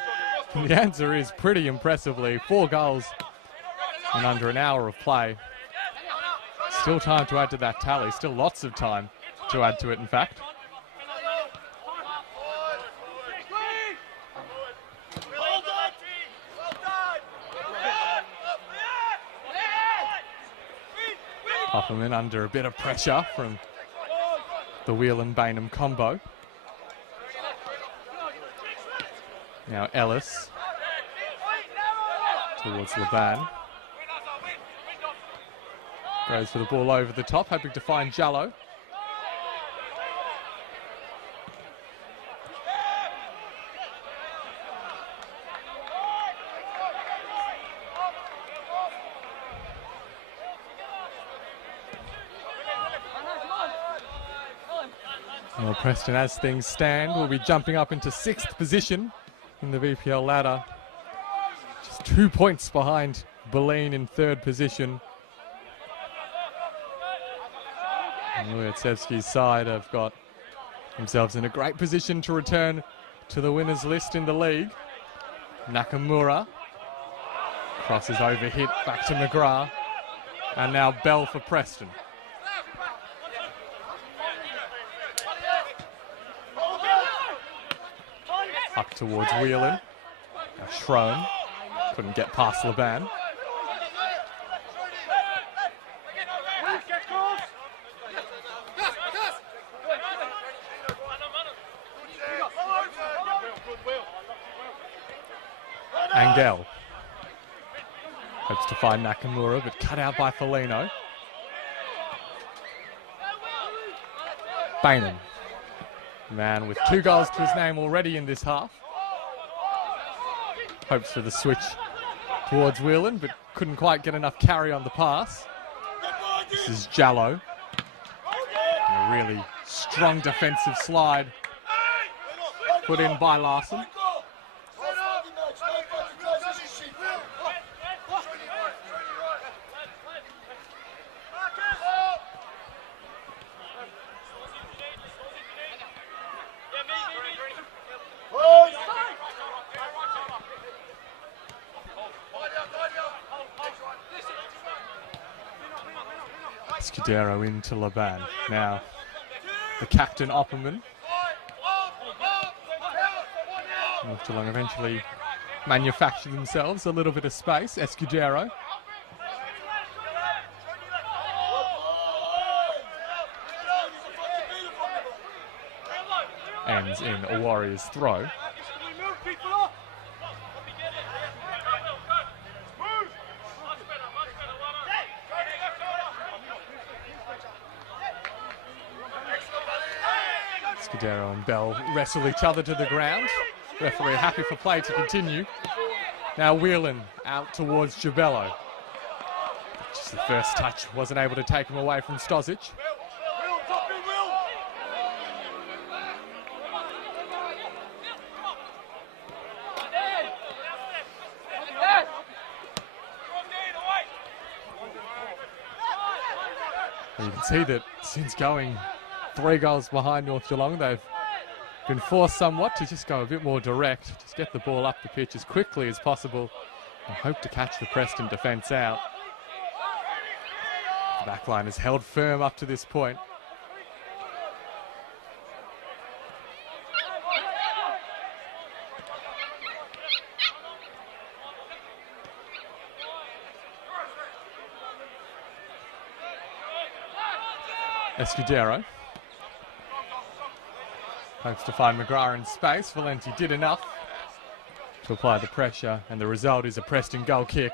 And the answer is pretty impressively. 4 goals in under an hour of play. Still time to add to that tally. Still lots of time to add to it, in fact. Opperman under a bit of pressure from the Whelan-Baham combo. Now Ellis towards Laban. Goes for the ball over the top, hoping to find Jallo. Well, Preston, as things stand, will be jumping up into 6th position in the VPL ladder. Just 2 points behind Boleyn in 3rd position. Lujatsevski's side have got themselves in a great position to return to the winners list in the league. Nakamura crosses over, hit back to McGrath, and now Bell for Preston. Up towards Whelan. Now Schroen couldn't get past Laban. Angel hopes to find Nakamura, but cut out by Foligno. Baham, man with 2 goals to his name already in this half. Hopes for the switch towards Whelan, but couldn't quite get enough carry on the pass. This is Jallo. A really strong defensive slide put in by Larson. Escudero into Laban. Now the captain Opperman. North Geelong eventually manufacture themselves a little bit of space. Escudero. Ends in a Warriors throw. Escudero and Bell wrestle each other to the ground. Referee happy for play to continue. Now Whelan out towards Jabello. Just the first touch wasn't able to take him away from Stoppage. You can see that since going 3 goals behind North Geelong, they've been forced somewhat to just go a bit more direct, just get the ball up the pitch as quickly as possible and hope to catch the Preston defence out. The backline has held firm up to this point. Escudero hopes to find McGrath in space. Valenti did enough to apply the pressure, and the result is a Preston goal kick.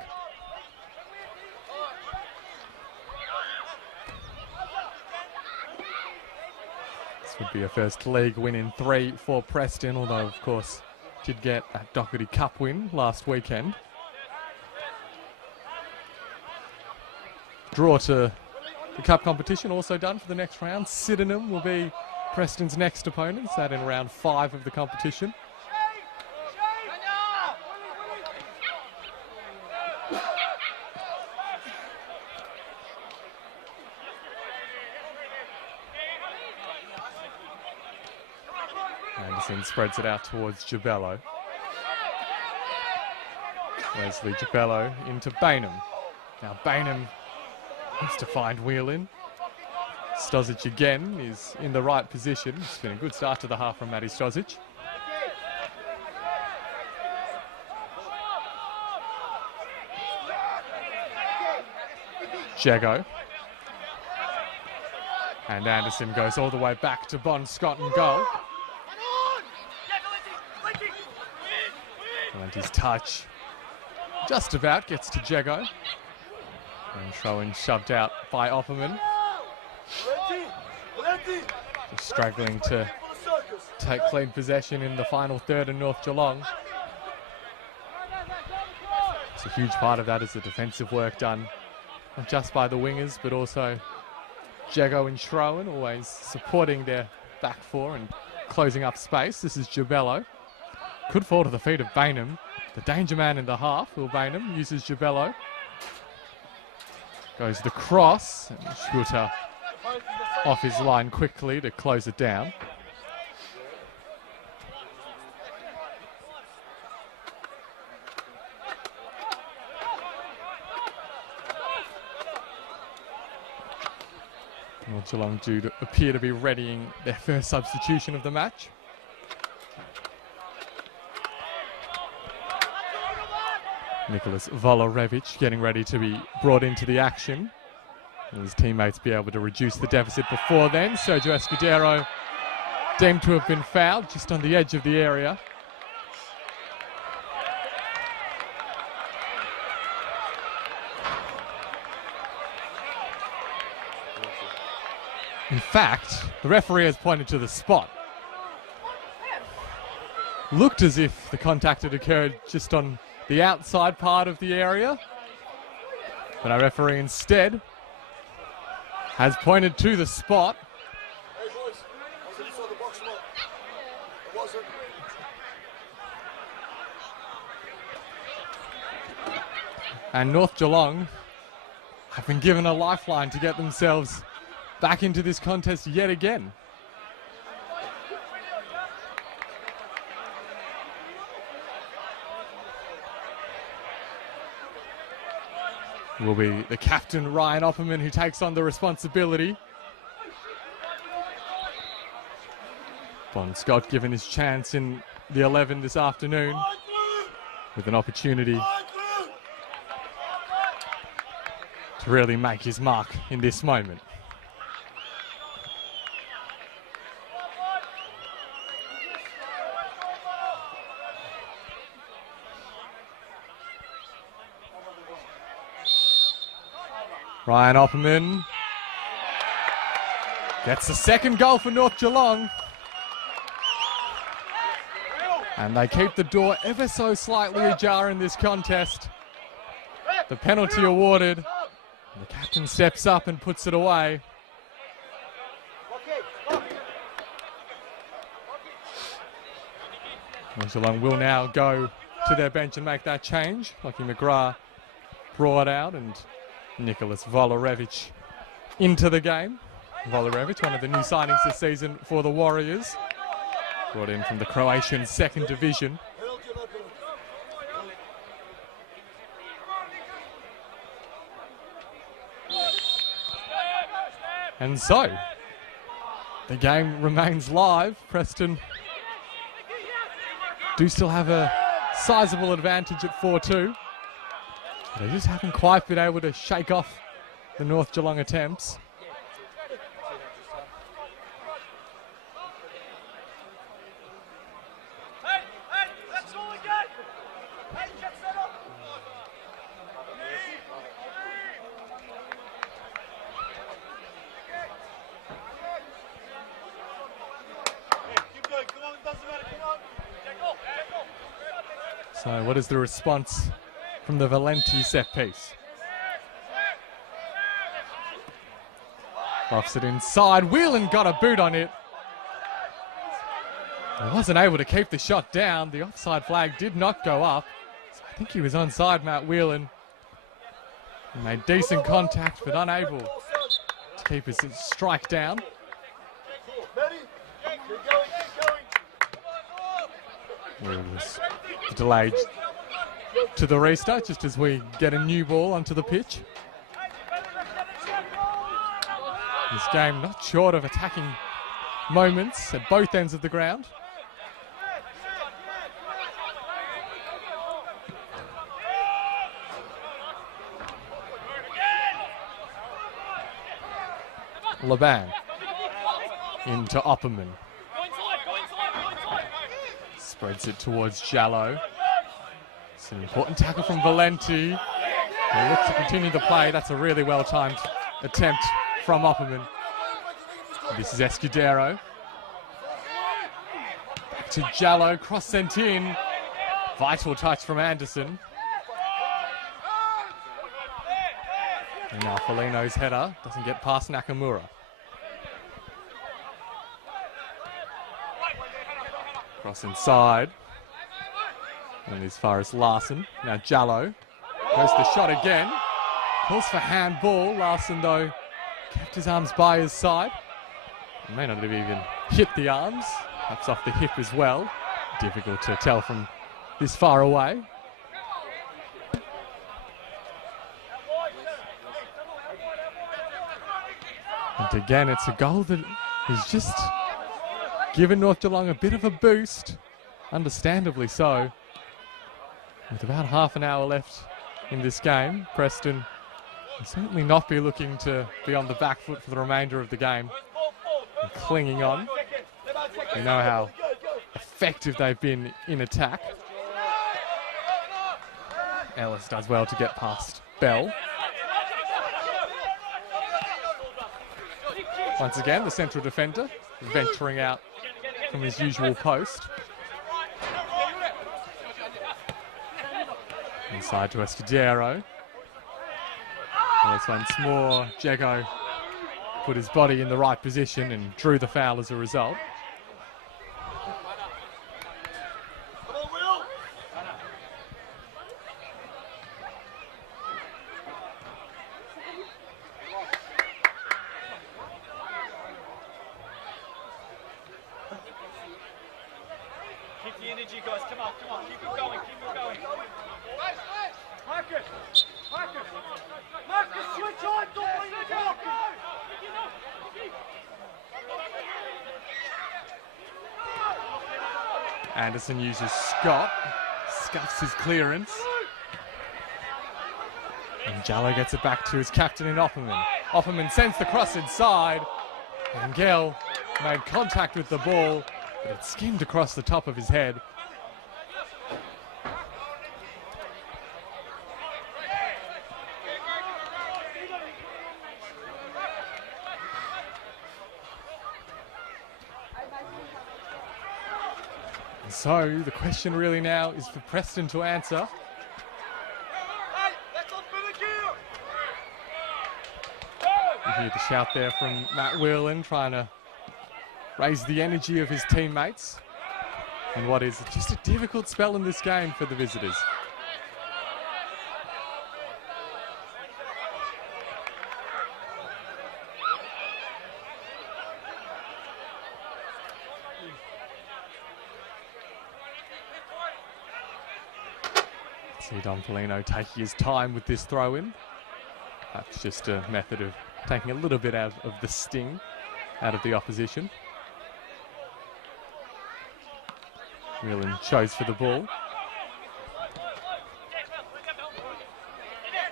Would be a first league win in 3 for Preston, although of course did get a Doherty Cup win last weekend. Draw to the Cup competition also done for the next round. Sydenham will be Preston's next opponents, that in round 5 of the competition. Anderson spreads it out towards Gibello. Wesley Gibello into Baham. Now Baham has to find Whelan. Stoppage again is in the right position. It's been a good start to the half from Matty Stoppage. Jago. And Anderson goes all the way back to Bon Scott and goal. And his touch just about gets to Jago. And throw-in shoved out by Opperman. Just struggling to take clean possession in the final third in North Geelong. It's a huge part of that is the defensive work done, not just by the wingers, but also Jago and Schroen always supporting their back four and closing up space. This is Gibello. Could fall to the feet of Baham. The danger man in the half, Will Baham, uses Gibello. Goes the cross, and Schutter off his line quickly to close it down. North Geelong do appear to be readying their first substitution of the match. Nicholas Volorevich getting ready to be brought into the action. Will his teammates be able to reduce the deficit before then? Sergio Escudero deemed to have been fouled just on the edge of the area. In fact, the referee has pointed to the spot. Looked as if the contact had occurred just on the outside part of the area, but our referee instead has pointed to the spot. Hey boys, was it inside the box or not? It wasn't. And North Geelong have been given a lifeline to get themselves back into this contest yet again. Will be the captain, Ryan Opperman, who takes on the responsibility. Bon Scott given his chance in the 11 this afternoon with an opportunity to really make his mark in this moment. Ryan Opperman gets the second goal for North Geelong. And they keep the door ever so slightly ajar in this contest. The penalty awarded. The captain steps up and puts it away. North Geelong will now go to their bench and make that change. Lockie McGrath brought out and Nicholas Volorevich into the game. Volorevich, one of the new signings this season for the Warriors. Brought in from the Croatian second division. And so, the game remains live. Preston do still have a sizable advantage at 4-2. They just haven't quite been able to shake off the North Geelong attempts. So what is the response from the Valenti set piece? Lofts it inside. Whelan got a boot on it. He wasn't able to keep the shot down. The offside flag did not go up. So I think he was onside, Matt Whelan. He made decent contact, but unable to keep his strike down. Was delayed to the restart just as we get a new ball onto the pitch. This game not short of attacking moments at both ends of the ground. Laban into Opperman. Spreads it towards Jallo. It's an important tackle from Valenti. They look to continue the play. That's a really well-timed attempt from Opperman. This is Escudero. Back to Jallo. Cross sent in. Vital touch from Anderson. And now Foligno's header doesn't get past Nakamura. Cross inside. And as far as Larson. Now Jallo goes the shot again. Calls for handball. Larson, though, kept his arms by his side. He may not have even hit the arms. Perhaps off the hip as well. Difficult to tell from this far away. And again, it's a goal that has just given North Geelong a bit of a boost. Understandably so. With about half an hour left in this game, Preston will certainly not be looking to be on the back foot for the remainder of the game. And clinging on. We know how effective they've been in attack. Ellis does well to get past Bell. Once again, the central defender venturing out from his usual post. Inside to Escudero. Ellis once more. Jago put his body in the right position and drew the foul as a result. Keep the energy, guys. Come on. Keep it going. Marcus, switch on. Don't leave it out. Anderson uses Scott. Scuffs his clearance. And Jallo gets it back to his captain in Opperman. Opperman sends the cross inside. And Gell made contact with the ball, but it skimmed across the top of his head. And so the question really now is for Preston to answer. You hear the shout there from Matt Whelan trying to raise the energy of his teammates. And what is just a difficult spell in this game for the visitors. See Don Foligno taking his time with this throw-in. That's just a method of taking a little bit out of the sting out of the opposition. Whelan chose for the ball.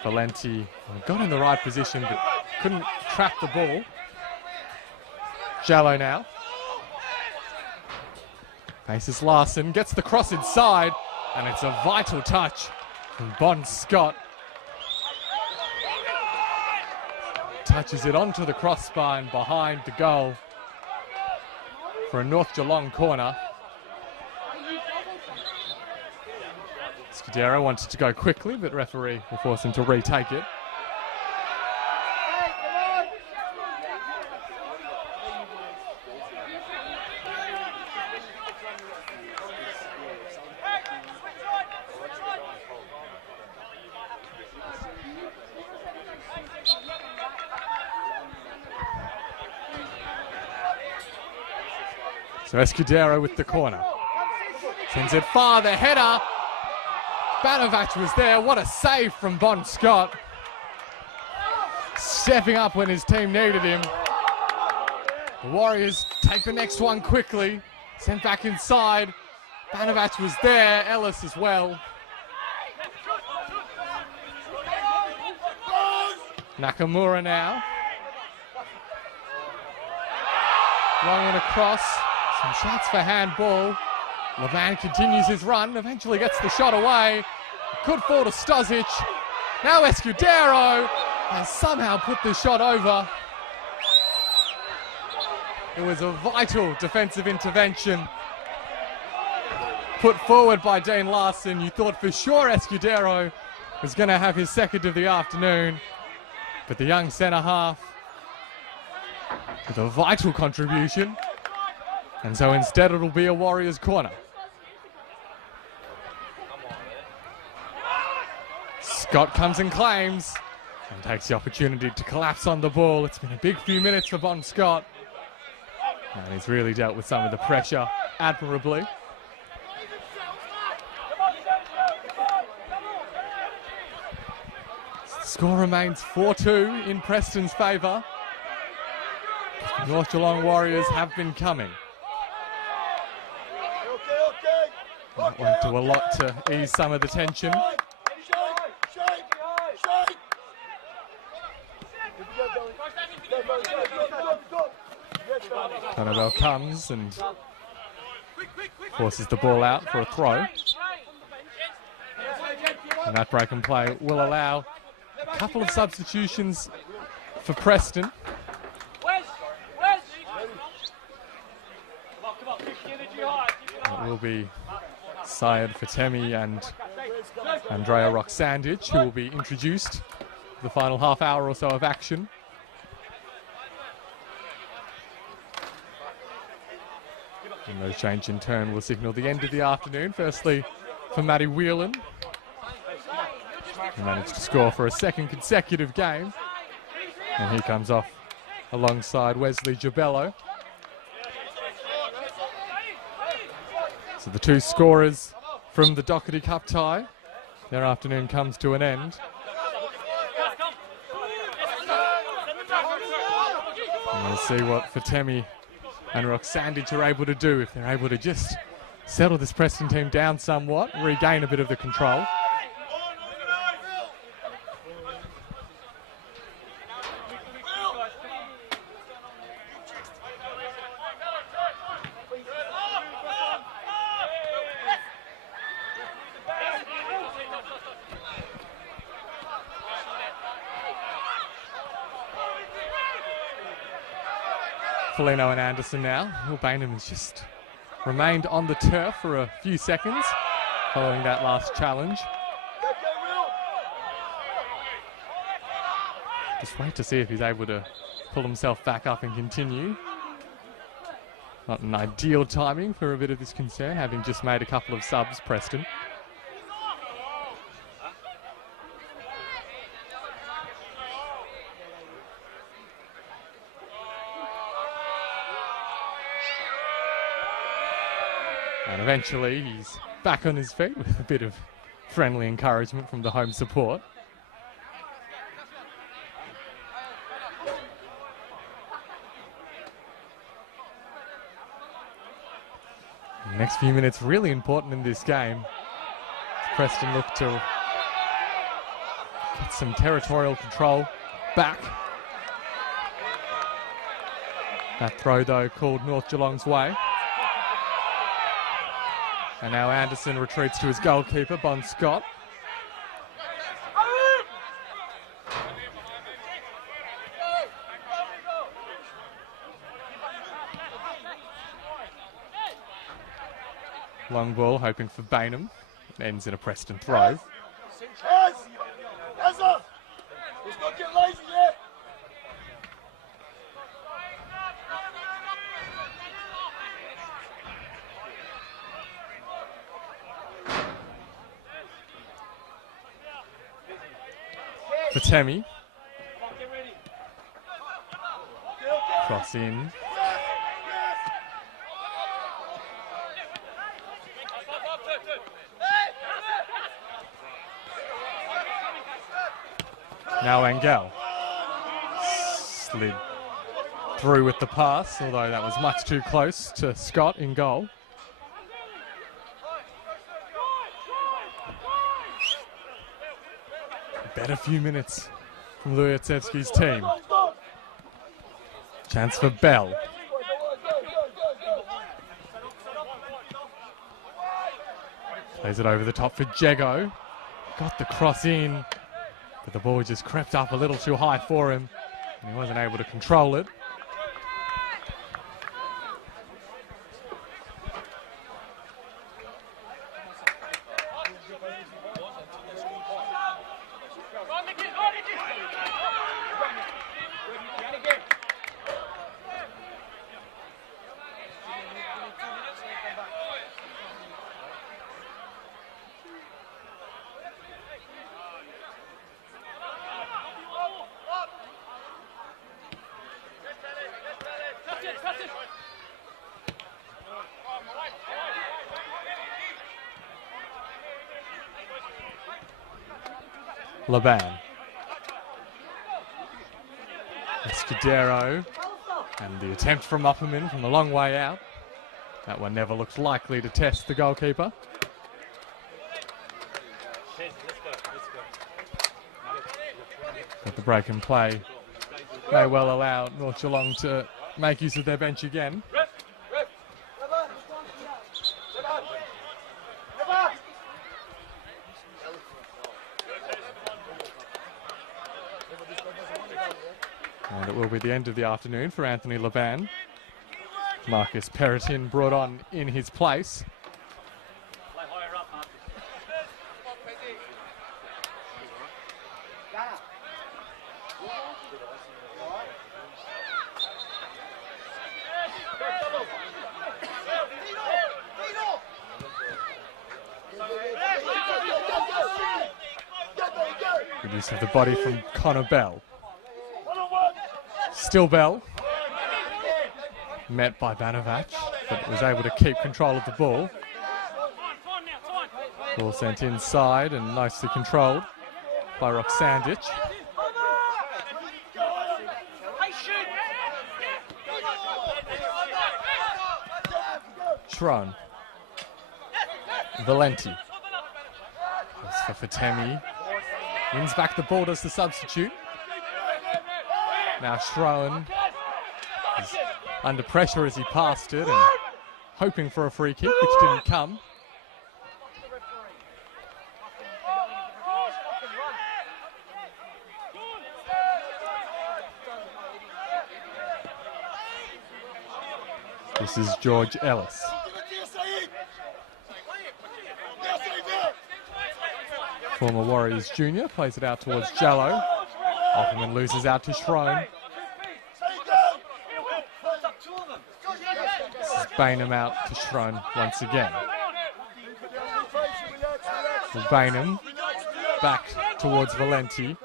Valenti got in the right position but couldn't track the ball. Jallo now. Faces Larson, gets the cross inside, and it's a vital touch from Bon Scott. Touches it onto the crossbar and behind the goal for a North Geelong corner. Escudero wanted to go quickly, but referee will force him to retake it. So Escudero with the corner. Sends it far, the header. Banovac was there. What a save from Bon Scott. Stepping up when his team needed him. The Warriors take the next one quickly. Sent back inside. Banovac was there. Ellis as well. Nakamura now. Long and across. Some shots for handball. Levan continues his run, eventually gets the shot away. Could fall to Stoppage. Now Escudero has somehow put the shot over. It was a vital defensive intervention put forward by Dean Larson. You thought for sure Escudero was going to have his second of the afternoon, but the young centre half with a vital contribution, and so instead it'll be a Warriors corner. Scott comes and claims and takes the opportunity to collapse on the ball. It's been a big few minutes for Bon Scott, and he's really dealt with some of the pressure admirably. The score remains 4-2 in Preston's favour. The North Geelong Warriors have been coming. That went to a lot to ease some of the tension. Annabelle comes and forces the ball out for a throw. And that break and play will allow a couple of substitutions for Preston. It will be Syed Fatemi and Andrea Roxandich who will be introduced for the final half hour or so of action. And those change in turn will signal the end of the afternoon. Firstly for Matty Whelan, who managed to score for a second consecutive game. And he comes off alongside Wesley Jabello. So the two scorers from the Doherty Cup tie, their afternoon comes to an end. And we'll see what Fatemi and Roxandich are able to do, if they're able to just settle this Preston team down somewhat, regain a bit of the control. Foligno and Anderson now. Will Bainham has just remained on the turf for a few seconds following that last challenge. Just wait to see if he's able to pull himself back up and continue. Not an ideal timing for a bit of this concern, having just made a couple of subs, Preston. And eventually he's back on his feet with a bit of friendly encouragement from the home support. The next few minutes really important in this game. Preston look to get some territorial control back. That throw though called North Geelong's way. And now Anderson retreats to his goalkeeper, Bon Scott. Long ball, hoping for Bainham. Ends in a Preston throw. Let's not get lazy yet. For Temi. Cross in. Now Angel. Slid through with the pass, although that was much too close to Scott in goal. A better few minutes from Luyacevsky's team. Chance for Bell. Plays it over the top for Jego. Got the cross in, but the ball just crept up a little too high for him, and he wasn't able to control it. Laban. Escudero. And the attempt from Upperman from a long way out. That one never looked likely to test the goalkeeper. But the break and play may well allow North Geelong to make use of their bench again. And it will be the end of the afternoon for Anthony Laban. Marcus Peretin brought on in his place. Good use of the body from Connor Bell. Still Bell. Met by Banovac, but was able to keep control of the ball. Ball sent inside and nicely controlled by Roxandic. Schron. Valenti. That's for Fatemi. Wins back the ball, does the substitute. Now Schroen is under pressure as he passed it and hoping for a free kick, which didn't come. This is George Ellis. Former Warriors junior plays it out towards Jallo. Opperman loses out to Schroen. This is Bainham out to Schroen once again. Bainham back towards Valenti.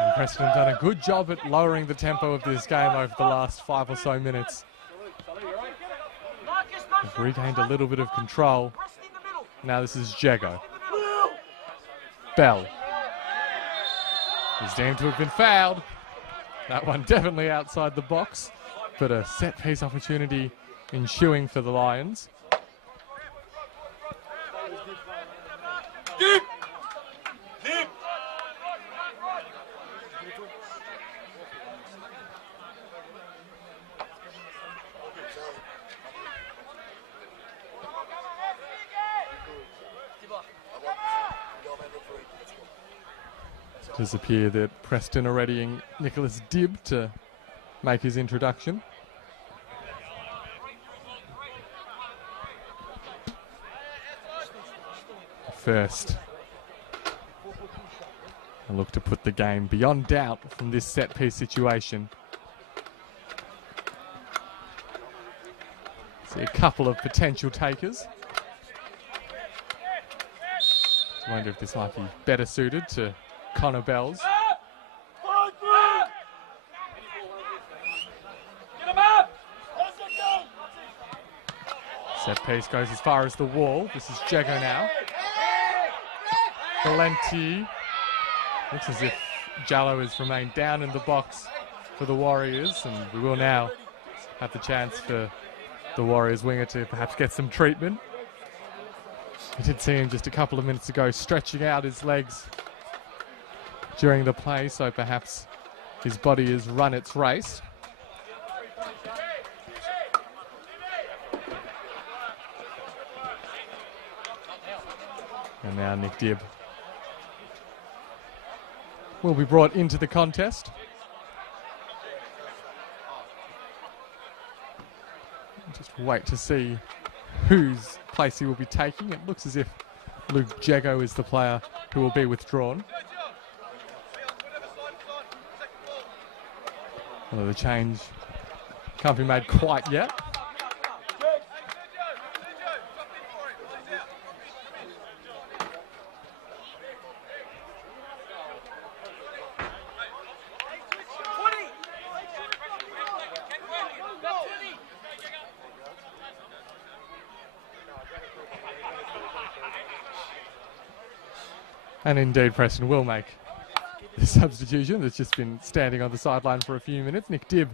And Preston have done a good job at lowering the tempo of this game over the last 5 or so minutes. They've regained a little bit of control. Now this is Jego. Bell. He's deemed to have been fouled. That one definitely outside the box, but a set piece opportunity ensuing for the Lions. Deep. Deep. It does appear that Preston are readying Nicholas Dibb to make his introduction. first. And look to put the game beyond doubt from this set-piece situation. See a couple of potential takers. I wonder if this might be better suited to Connor Bells. Set piece goes as far as the wall. This is Jago now. Valenti. Looks as if Jallo has remained down in the box for the Warriors, and we will now have the chance for the Warriors winger to perhaps get some treatment. We did see him just a couple of minutes ago stretching out his legs during the play, so perhaps his body has run its race. And now Nick Dibb will be brought into the contest. Just wait to see whose place he will be taking. It looks as if Luke Jago is the player who will be withdrawn. Although the change can't be made quite yet. And indeed, Preston will make the substitution that's just been standing on the sideline for a few minutes. Nick Dibb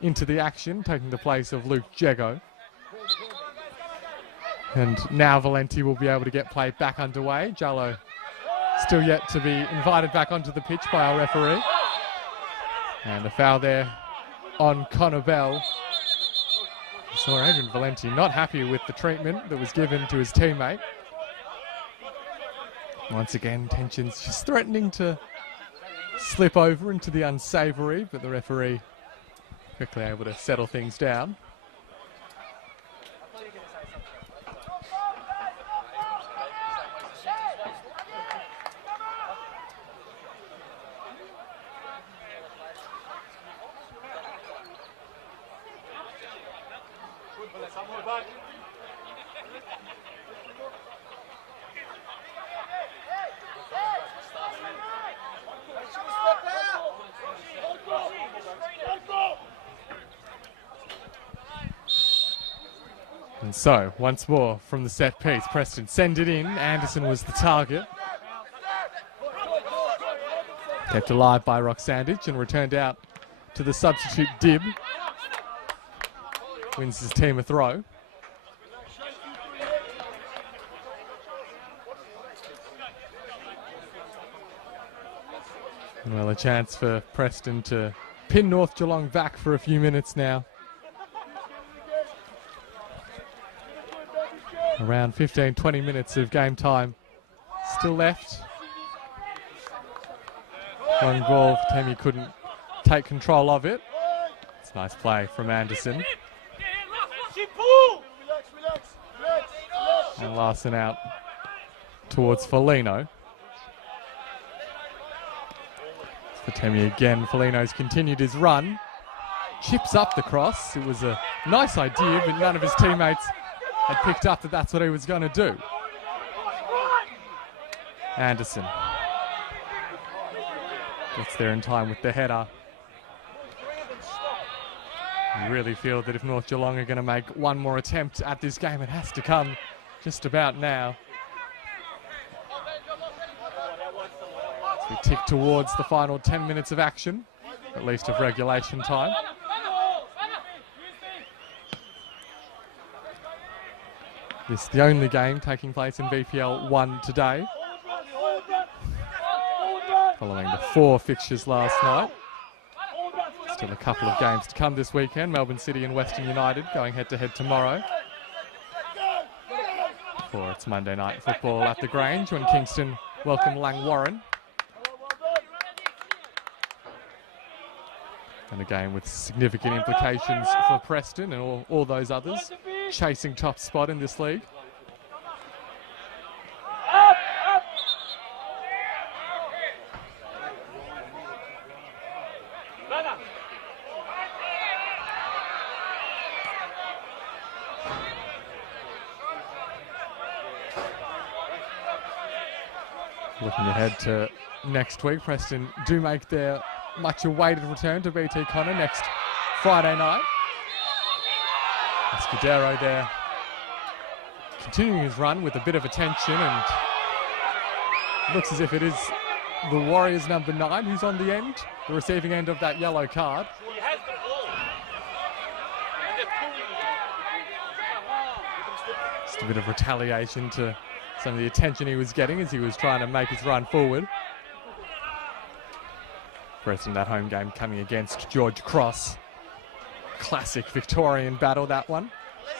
into the action, taking the place of Luke Jago. And now Valenti will be able to get play back underway. Jallo still yet to be invited back onto the pitch by our referee. And a foul there on Connor Bell. So Adrian Valenti not happy with the treatment that was given to his teammate. Once again, tensions just threatening to slip over into the unsavoury, but the referee quickly able to settle things down. And so, once more from the set piece, Preston send it in. Anderson was the target. Kept alive by Roxandich and returned out to the substitute Dibb. Wins his team a throw. And well, a chance for Preston to pin North Geelong back for a few minutes now. Around 15-20 minutes of game time still left. One ball, Temi couldn't take control of it. It's a nice play from Anderson. And Larson out towards Foligno. For Temi again, Foligno's continued his run. Chips up the cross. It was a nice idea, but none of his teammates had picked up that that's what he was going to do. Anderson gets there in time with the header. You really feel that if North Geelong are going to make one more attempt at this game, it has to come just about now. As we tick towards the final 10 minutes of action, at least of regulation time. This is the only game taking place in VPL 1 today, following the 4 fixtures last night. Still a couple of games to come this weekend. Melbourne City and Western United going head-to-head tomorrow. For its Monday night football at the Grange when Kingston welcome Langwarrin. And a game with significant implications for Preston and all those others chasing top spot in this league. Looking ahead to next week, Preston do make their much awaited return to BT Connor next Friday night. Escudero there continuing his run with a bit of attention, and looks as if it is the Warriors number 9 who's on the end, the receiving end of that yellow card. Just a bit of retaliation to some of the attention he was getting as he was trying to make his run forward. Preston, that home game coming against George Cross. Classic Victorian battle, that one.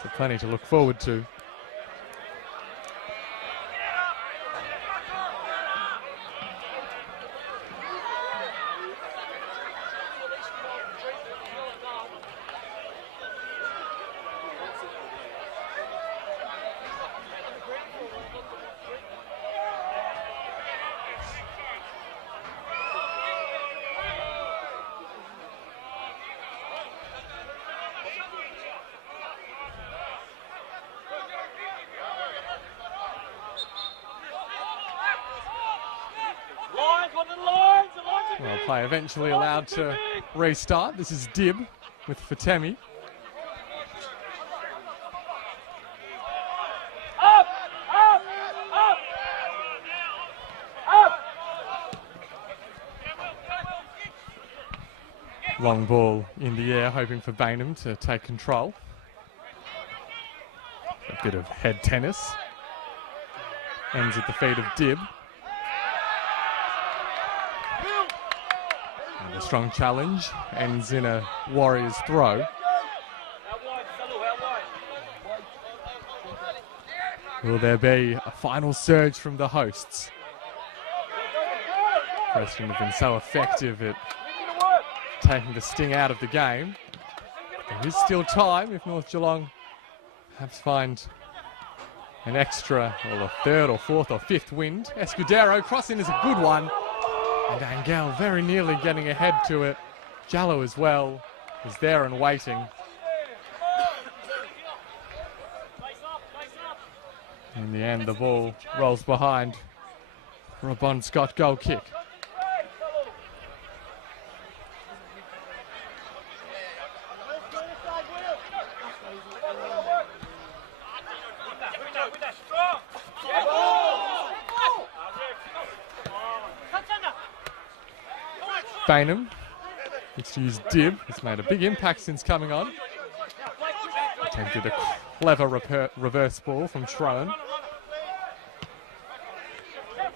So plenty to look forward to. Well, play eventually allowed to restart. This is Dib with Fatemi. Up! Up! Up! Up! Long ball in the air, hoping for Baham to take control. A bit of head tennis. Ends at the feet of Dib. And a strong challenge ends in a Warriors throw. Will there be a final surge from the hosts? Preston have been so effective at taking the sting out of the game. There is still time if North Geelong perhaps find an extra, or a third or fourth or fifth wind. Escudero crossing is a good one. And Angel very nearly getting ahead to it. Jallo as well is there and waiting. In the end, the ball rolls behind for a Bon Scott goal kick. Baham needs to use Dib. He's made a big impact since coming on. Attempted a clever reverse ball from Schroen.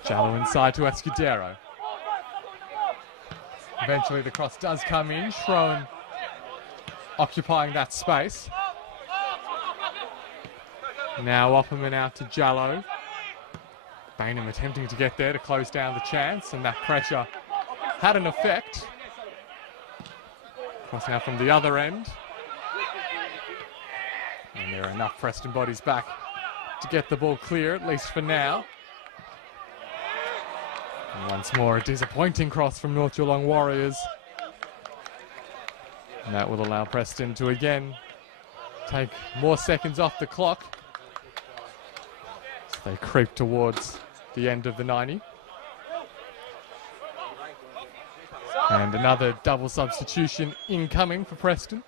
Jallo inside to Escudero. Eventually the cross does come in. Schroen occupying that space. Now Opperman out to Jallo. Baham attempting to get there to close down the chance, and that pressure had an effect. Cross now from the other end. And there are enough Preston bodies back to get the ball clear, at least for now. And once more, a disappointing cross from North Geelong Warriors. And that will allow Preston to again take more seconds off the clock. So they creep towards the end of the 90. And another double substitution incoming for Preston.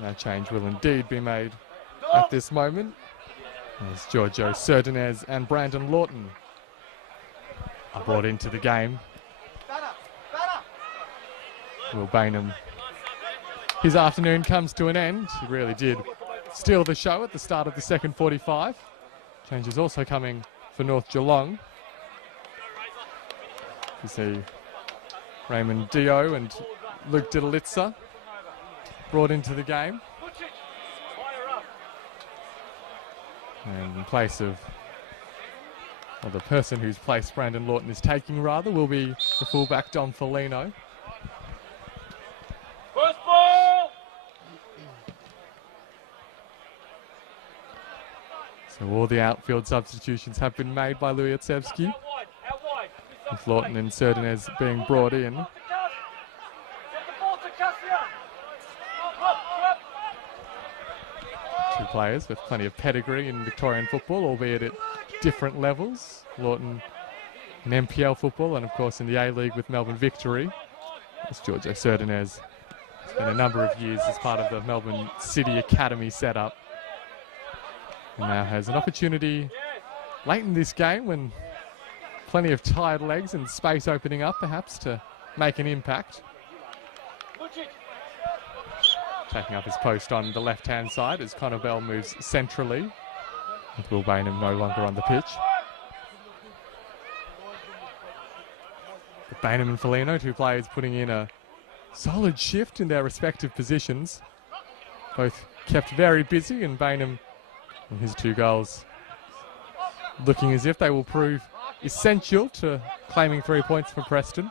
That change will indeed be made at this moment, as Giorgio Serdinez and Brandon Lawton are brought into the game. Will Baham, his afternoon comes to an end. He really did steal the show at the start of the second 45. Changes also coming for North Geelong. You see Raymond Dio and Luke Didalitza brought into the game. And in place of, or the person whose place Brandon Lawton is taking rather, will be the fullback Dom Foligno. First ball! So all the outfield substitutions have been made by Lujatsevski, with Lawton and Serdinez being brought in. Two players with plenty of pedigree in Victorian football, albeit at different levels. Lawton in MPL football and, of course, in the A-League with Melbourne Victory. As George Escudero spent a number of years as part of the Melbourne City Academy setup. And now has an opportunity late in this game when plenty of tired legs and space opening up perhaps to make an impact. Taking up his post on the left-hand side as Connor Bell moves centrally, with Will Baham no longer on the pitch. But Baham and Foligno, two players putting in a solid shift in their respective positions. Both kept very busy, and Baham and his 2 goals looking as if they will prove essential to claiming 3 points for Preston.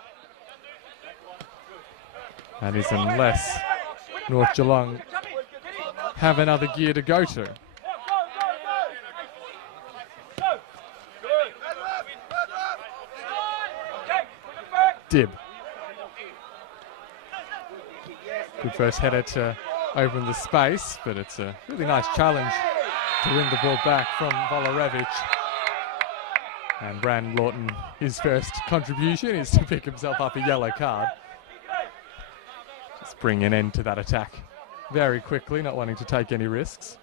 That is unless North Geelong have another gear to go to. Dib. Good first header to open the space, but it's a really nice challenge to win the ball back from Volorevic. And Brand Lawton, his first contribution is to pick himself up a yellow card. Just bring an end to that attack very quickly, not wanting to take any risks.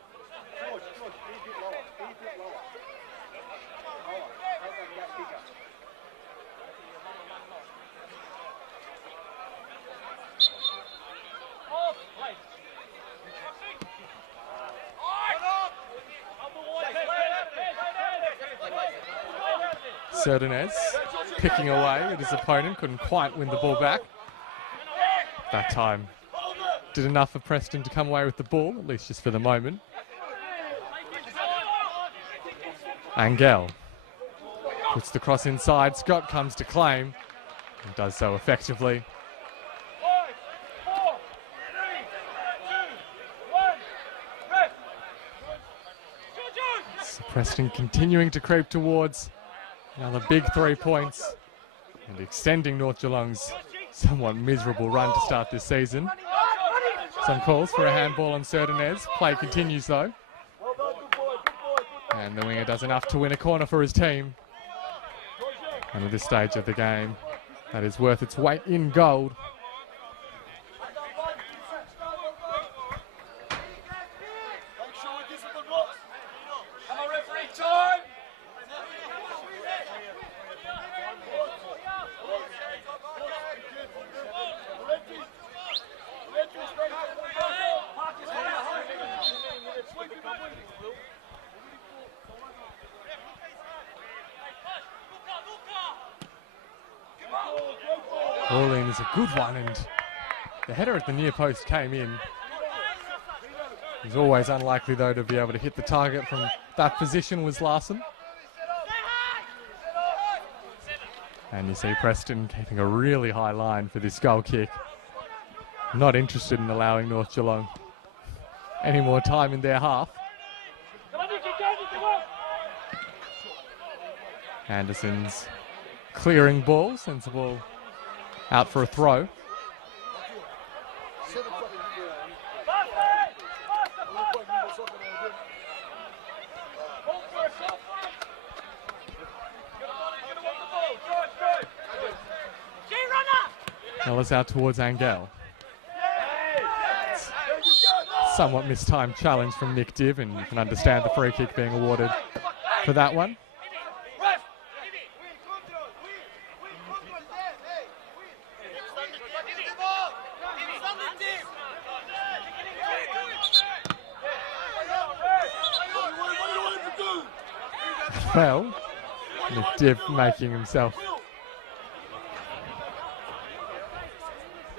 Cerdanez picking away at his opponent, couldn't quite win the ball back. That time did enough for Preston to come away with the ball, at least just for the moment. Angel puts the cross inside. Scott comes to claim and does so effectively. So Preston continuing to creep towards another big 3 points and extending North Geelong's somewhat miserable run to start this season. Some calls for a handball on Cerdanez. Play continues though. And the winger does enough to win a corner for his team. And at this stage of the game, that is worth its weight in gold. Ball in is a good one, and the header at the near post came in. He's always unlikely though to be able to hit the target from that position was Larson. And you see Preston keeping a really high line for this goal kick. Not interested in allowing North Geelong any more time in their half. Anderson's clearing ball, sends the ball out for a throw. Ellis out towards Angel. Somewhat mistimed challenge from Nick Dibb, and you can understand the free kick being awarded for that one. Well, Nick Dibb making himself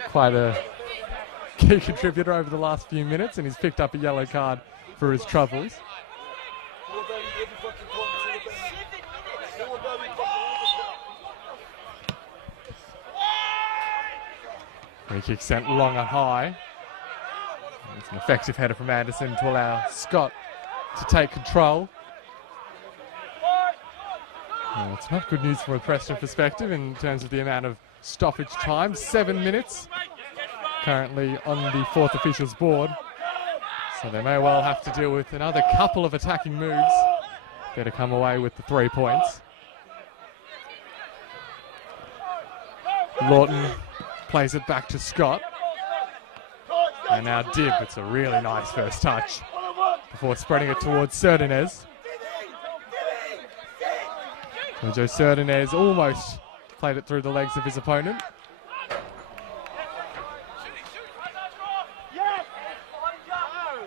quite a key contributor over the last few minutes, and he's picked up a yellow card for his troubles. Free kick sent long and high. It's an effective header from Anderson to allow Scott to take control. Well, it's not good news from a Preston perspective in terms of the amount of stoppage time. 7 minutes currently on the fourth official's board. So they may well have to deal with another couple of attacking moves. Better come away with the 3 points. Lawton plays it back to Scott. And now Dibb, it's a really nice first touch before spreading it towards Serdinez. Joe Serdinez almost played it through the legs of his opponent.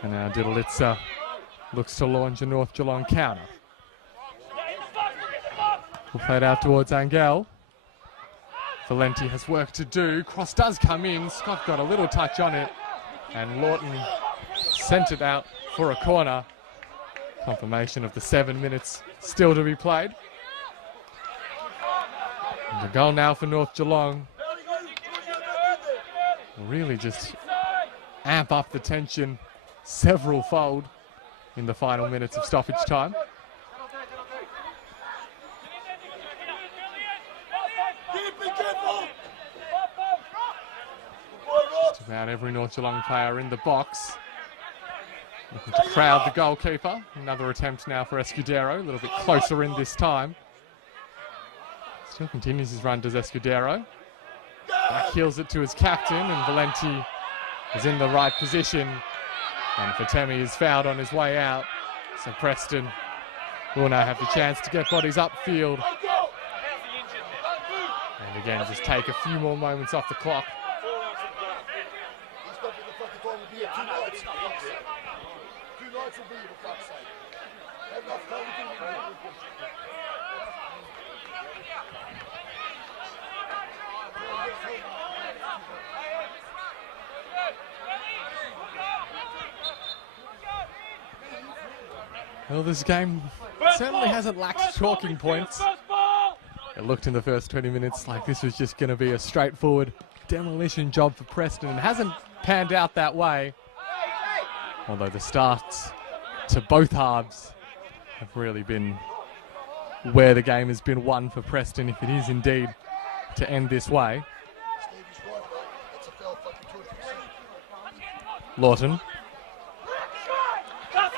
And now Diddlitzer looks to launch a North Geelong counter. We'll play it out towards Angel. Valenti has work to do. Cross does come in. Scott got a little touch on it. And Lawton sent it out for a corner. Confirmation of the 7 minutes still to be played. And the goal now for North Geelong. Really just amp up the tension several-fold in the final minutes of stoppage time. Just about every North Geelong player in the box. Looking to crowd the goalkeeper. Another attempt now for Escudero, a little bit closer in this time. Still continues his run, does Escudero. Backheels it to his captain, and Valenti is in the right position. And Fatemi is fouled on his way out. So Preston will now have the chance to get bodies upfield. And again, just take a few more moments off the clock. Well, this game certainly hasn't lacked talking points. It looked in the first 20 minutes like this was just going to be a straightforward demolition job for Preston, and hasn't panned out that way. Although the starts to both halves have really been where the game has been won for Preston, if it is indeed to end this way. Lawton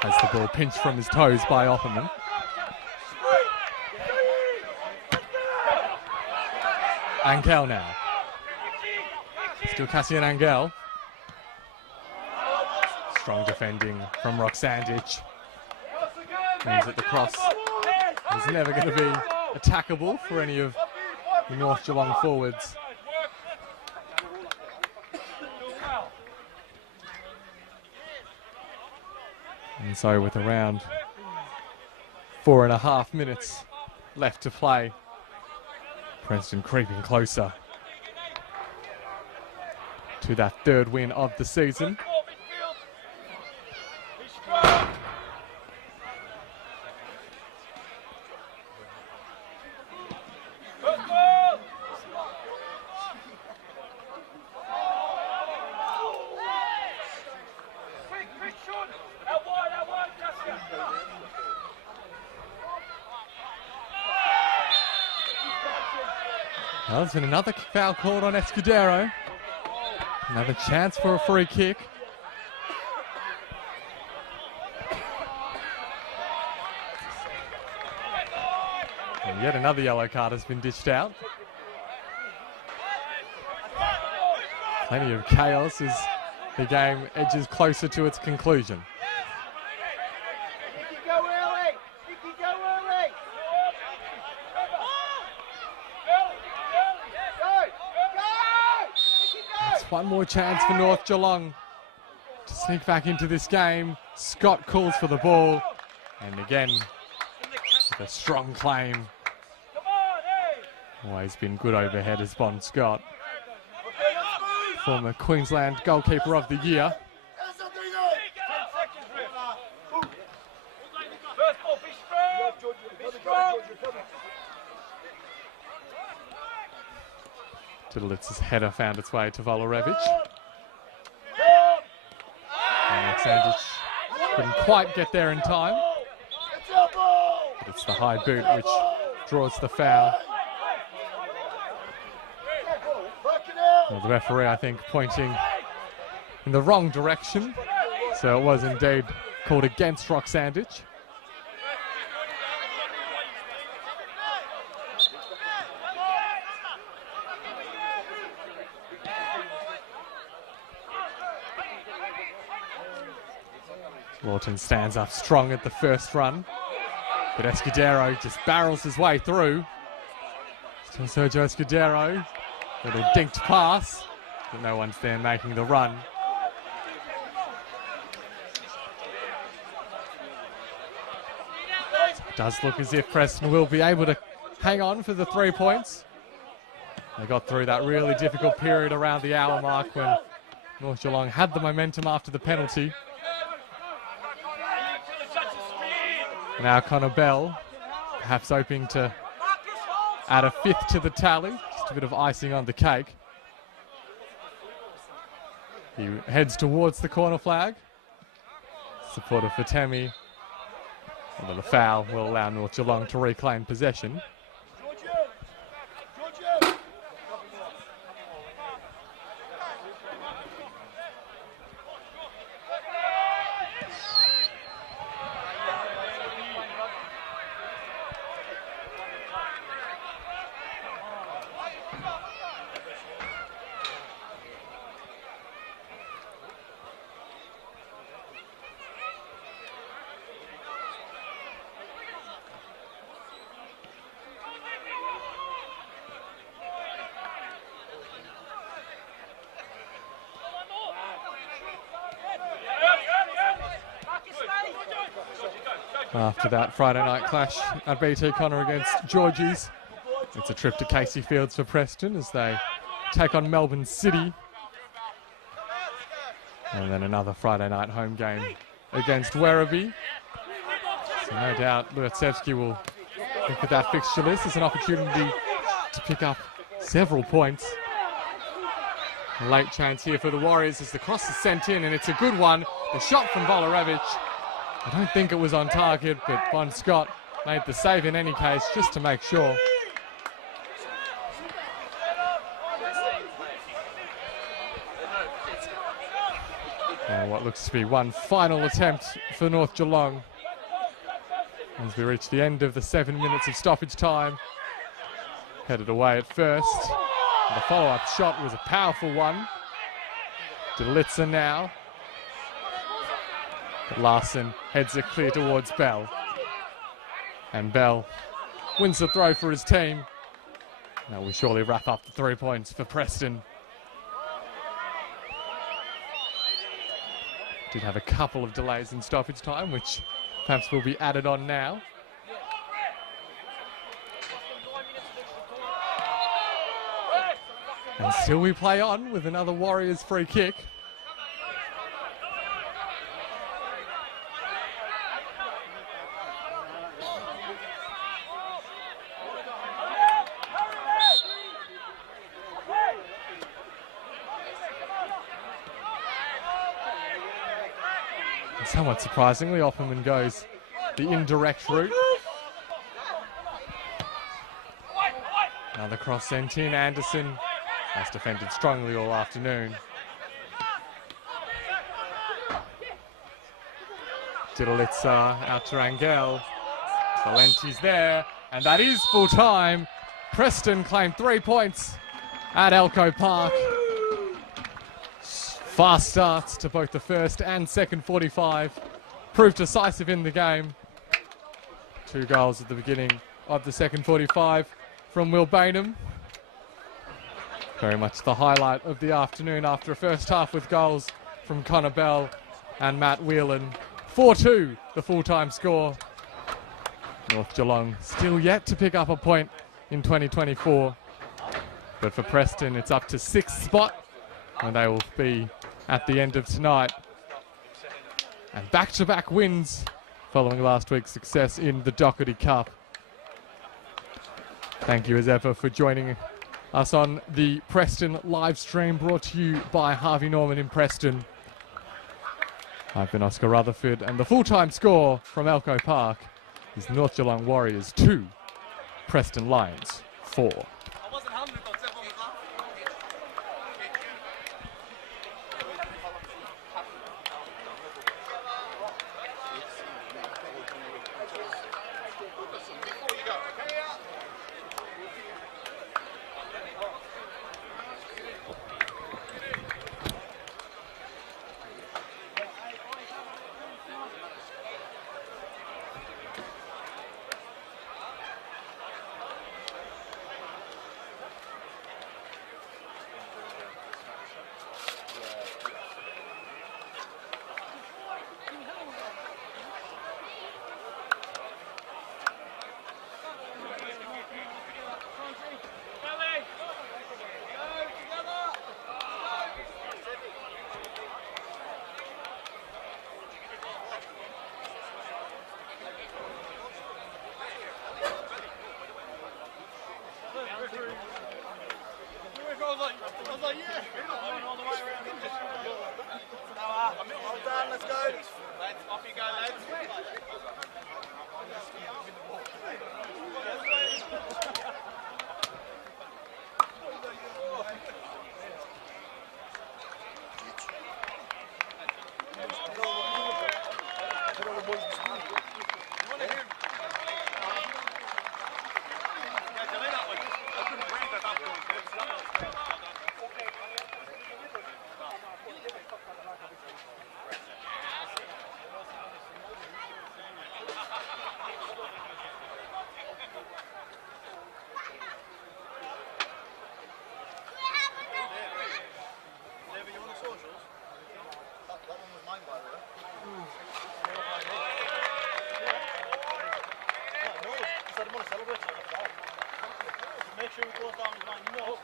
has the ball pinched from his toes by Opperman. Angel now. Still Cassian Angel. Strong defending from Roxandic. Means that the cross is never going to be attackable for any of the North Geelong forwards. And so with around 4.5 minutes left to play, Preston creeping closer to that 3rd win of the season. Well, there's been another foul called on Escudero. Another chance for a free kick. And yet another yellow card has been dished out. Plenty of chaos as the game edges closer to its conclusion. One more chance for North Geelong to sneak back into this game. Scott calls for the ball, and again with a strong claim. Always been good overhead as Bon Scott, former Queensland goalkeeper of the year. Diddlitz's header found its way to Volorevic. And Alexandric couldn't quite get there in time. But it's the high boot which draws the foul. Well, the referee, I think, pointing in the wrong direction. So it was indeed called against Rock Sandwich. Lawton stands up strong at the first run, but Escudero just barrels his way through. Still Sergio Escudero, little dinked pass, but no one's there making the run. It does look as if Preston will be able to hang on for the 3 points. They got through that really difficult period around the hour mark when North Geelong had the momentum after the penalty. Now Connor Bell, perhaps hoping to add a 5th to the tally, just a bit of icing on the cake. He heads towards the corner flag. Supporter for Temi. Although the foul will allow North Geelong to reclaim possession. After that Friday night clash at BT Connor against Georgie's, it's a trip to Casey Fields for Preston as they take on Melbourne City. And then another Friday night home game against Werribee. So no doubt Luatsevsky will look at that fixture list as an opportunity to pick up several points. A late chance here for the Warriors as the cross is sent in, and it's a good one. The shot from Volorevic. I don't think it was on target, but Bon Scott made the save in any case, just to make sure. And what looks to be one final attempt for North Geelong as we reach the end of the 7 minutes of stoppage time. Headed away at first. And the follow-up shot was a powerful one. Delitza now. But Larson heads it clear towards Bell. And Bell wins the throw for his team. Now we surely wrap up the 3 points for Preston. Did have a couple of delays in stoppage time, which perhaps will be added on now. And still we play on with another Warriors free kick. Somewhat surprisingly, Opperman goes the indirect route. Another cross sent in. Anderson has defended strongly all afternoon. Didelitza out to Rangel. Valenti's there, and that is full time. Preston claimed 3 points at Elko Park. Fast starts to both the first and second 45. Proved decisive in the game. 2 goals at the beginning of the second 45 from Will Bainham. Very much the highlight of the afternoon after a first half with goals from Connor Bell and Matt Whelan. 4-2, the full-time score. North Geelong still yet to pick up a point in 2024. But for Preston, it's up to 6th spot, and they will be at the end of tonight. And back-to-back wins following last week's success in the Doherty Cup. Thank you as ever for joining us on the Preston live stream, brought to you by Harvey Norman in Preston. I've been Oscar Rutherford, and the full-time score from Elko Park is North Geelong Warriors 2, Preston Lions 4. was like, yeah. Going all the way around. Well done, let's go. Lads, off you go, lads. Make sure he goes down his line. No.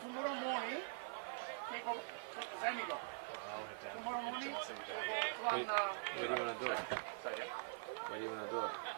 Tomorrow morning, take off Samigo. Tomorrow morning, Where do you want to do it? Where do you want to do it?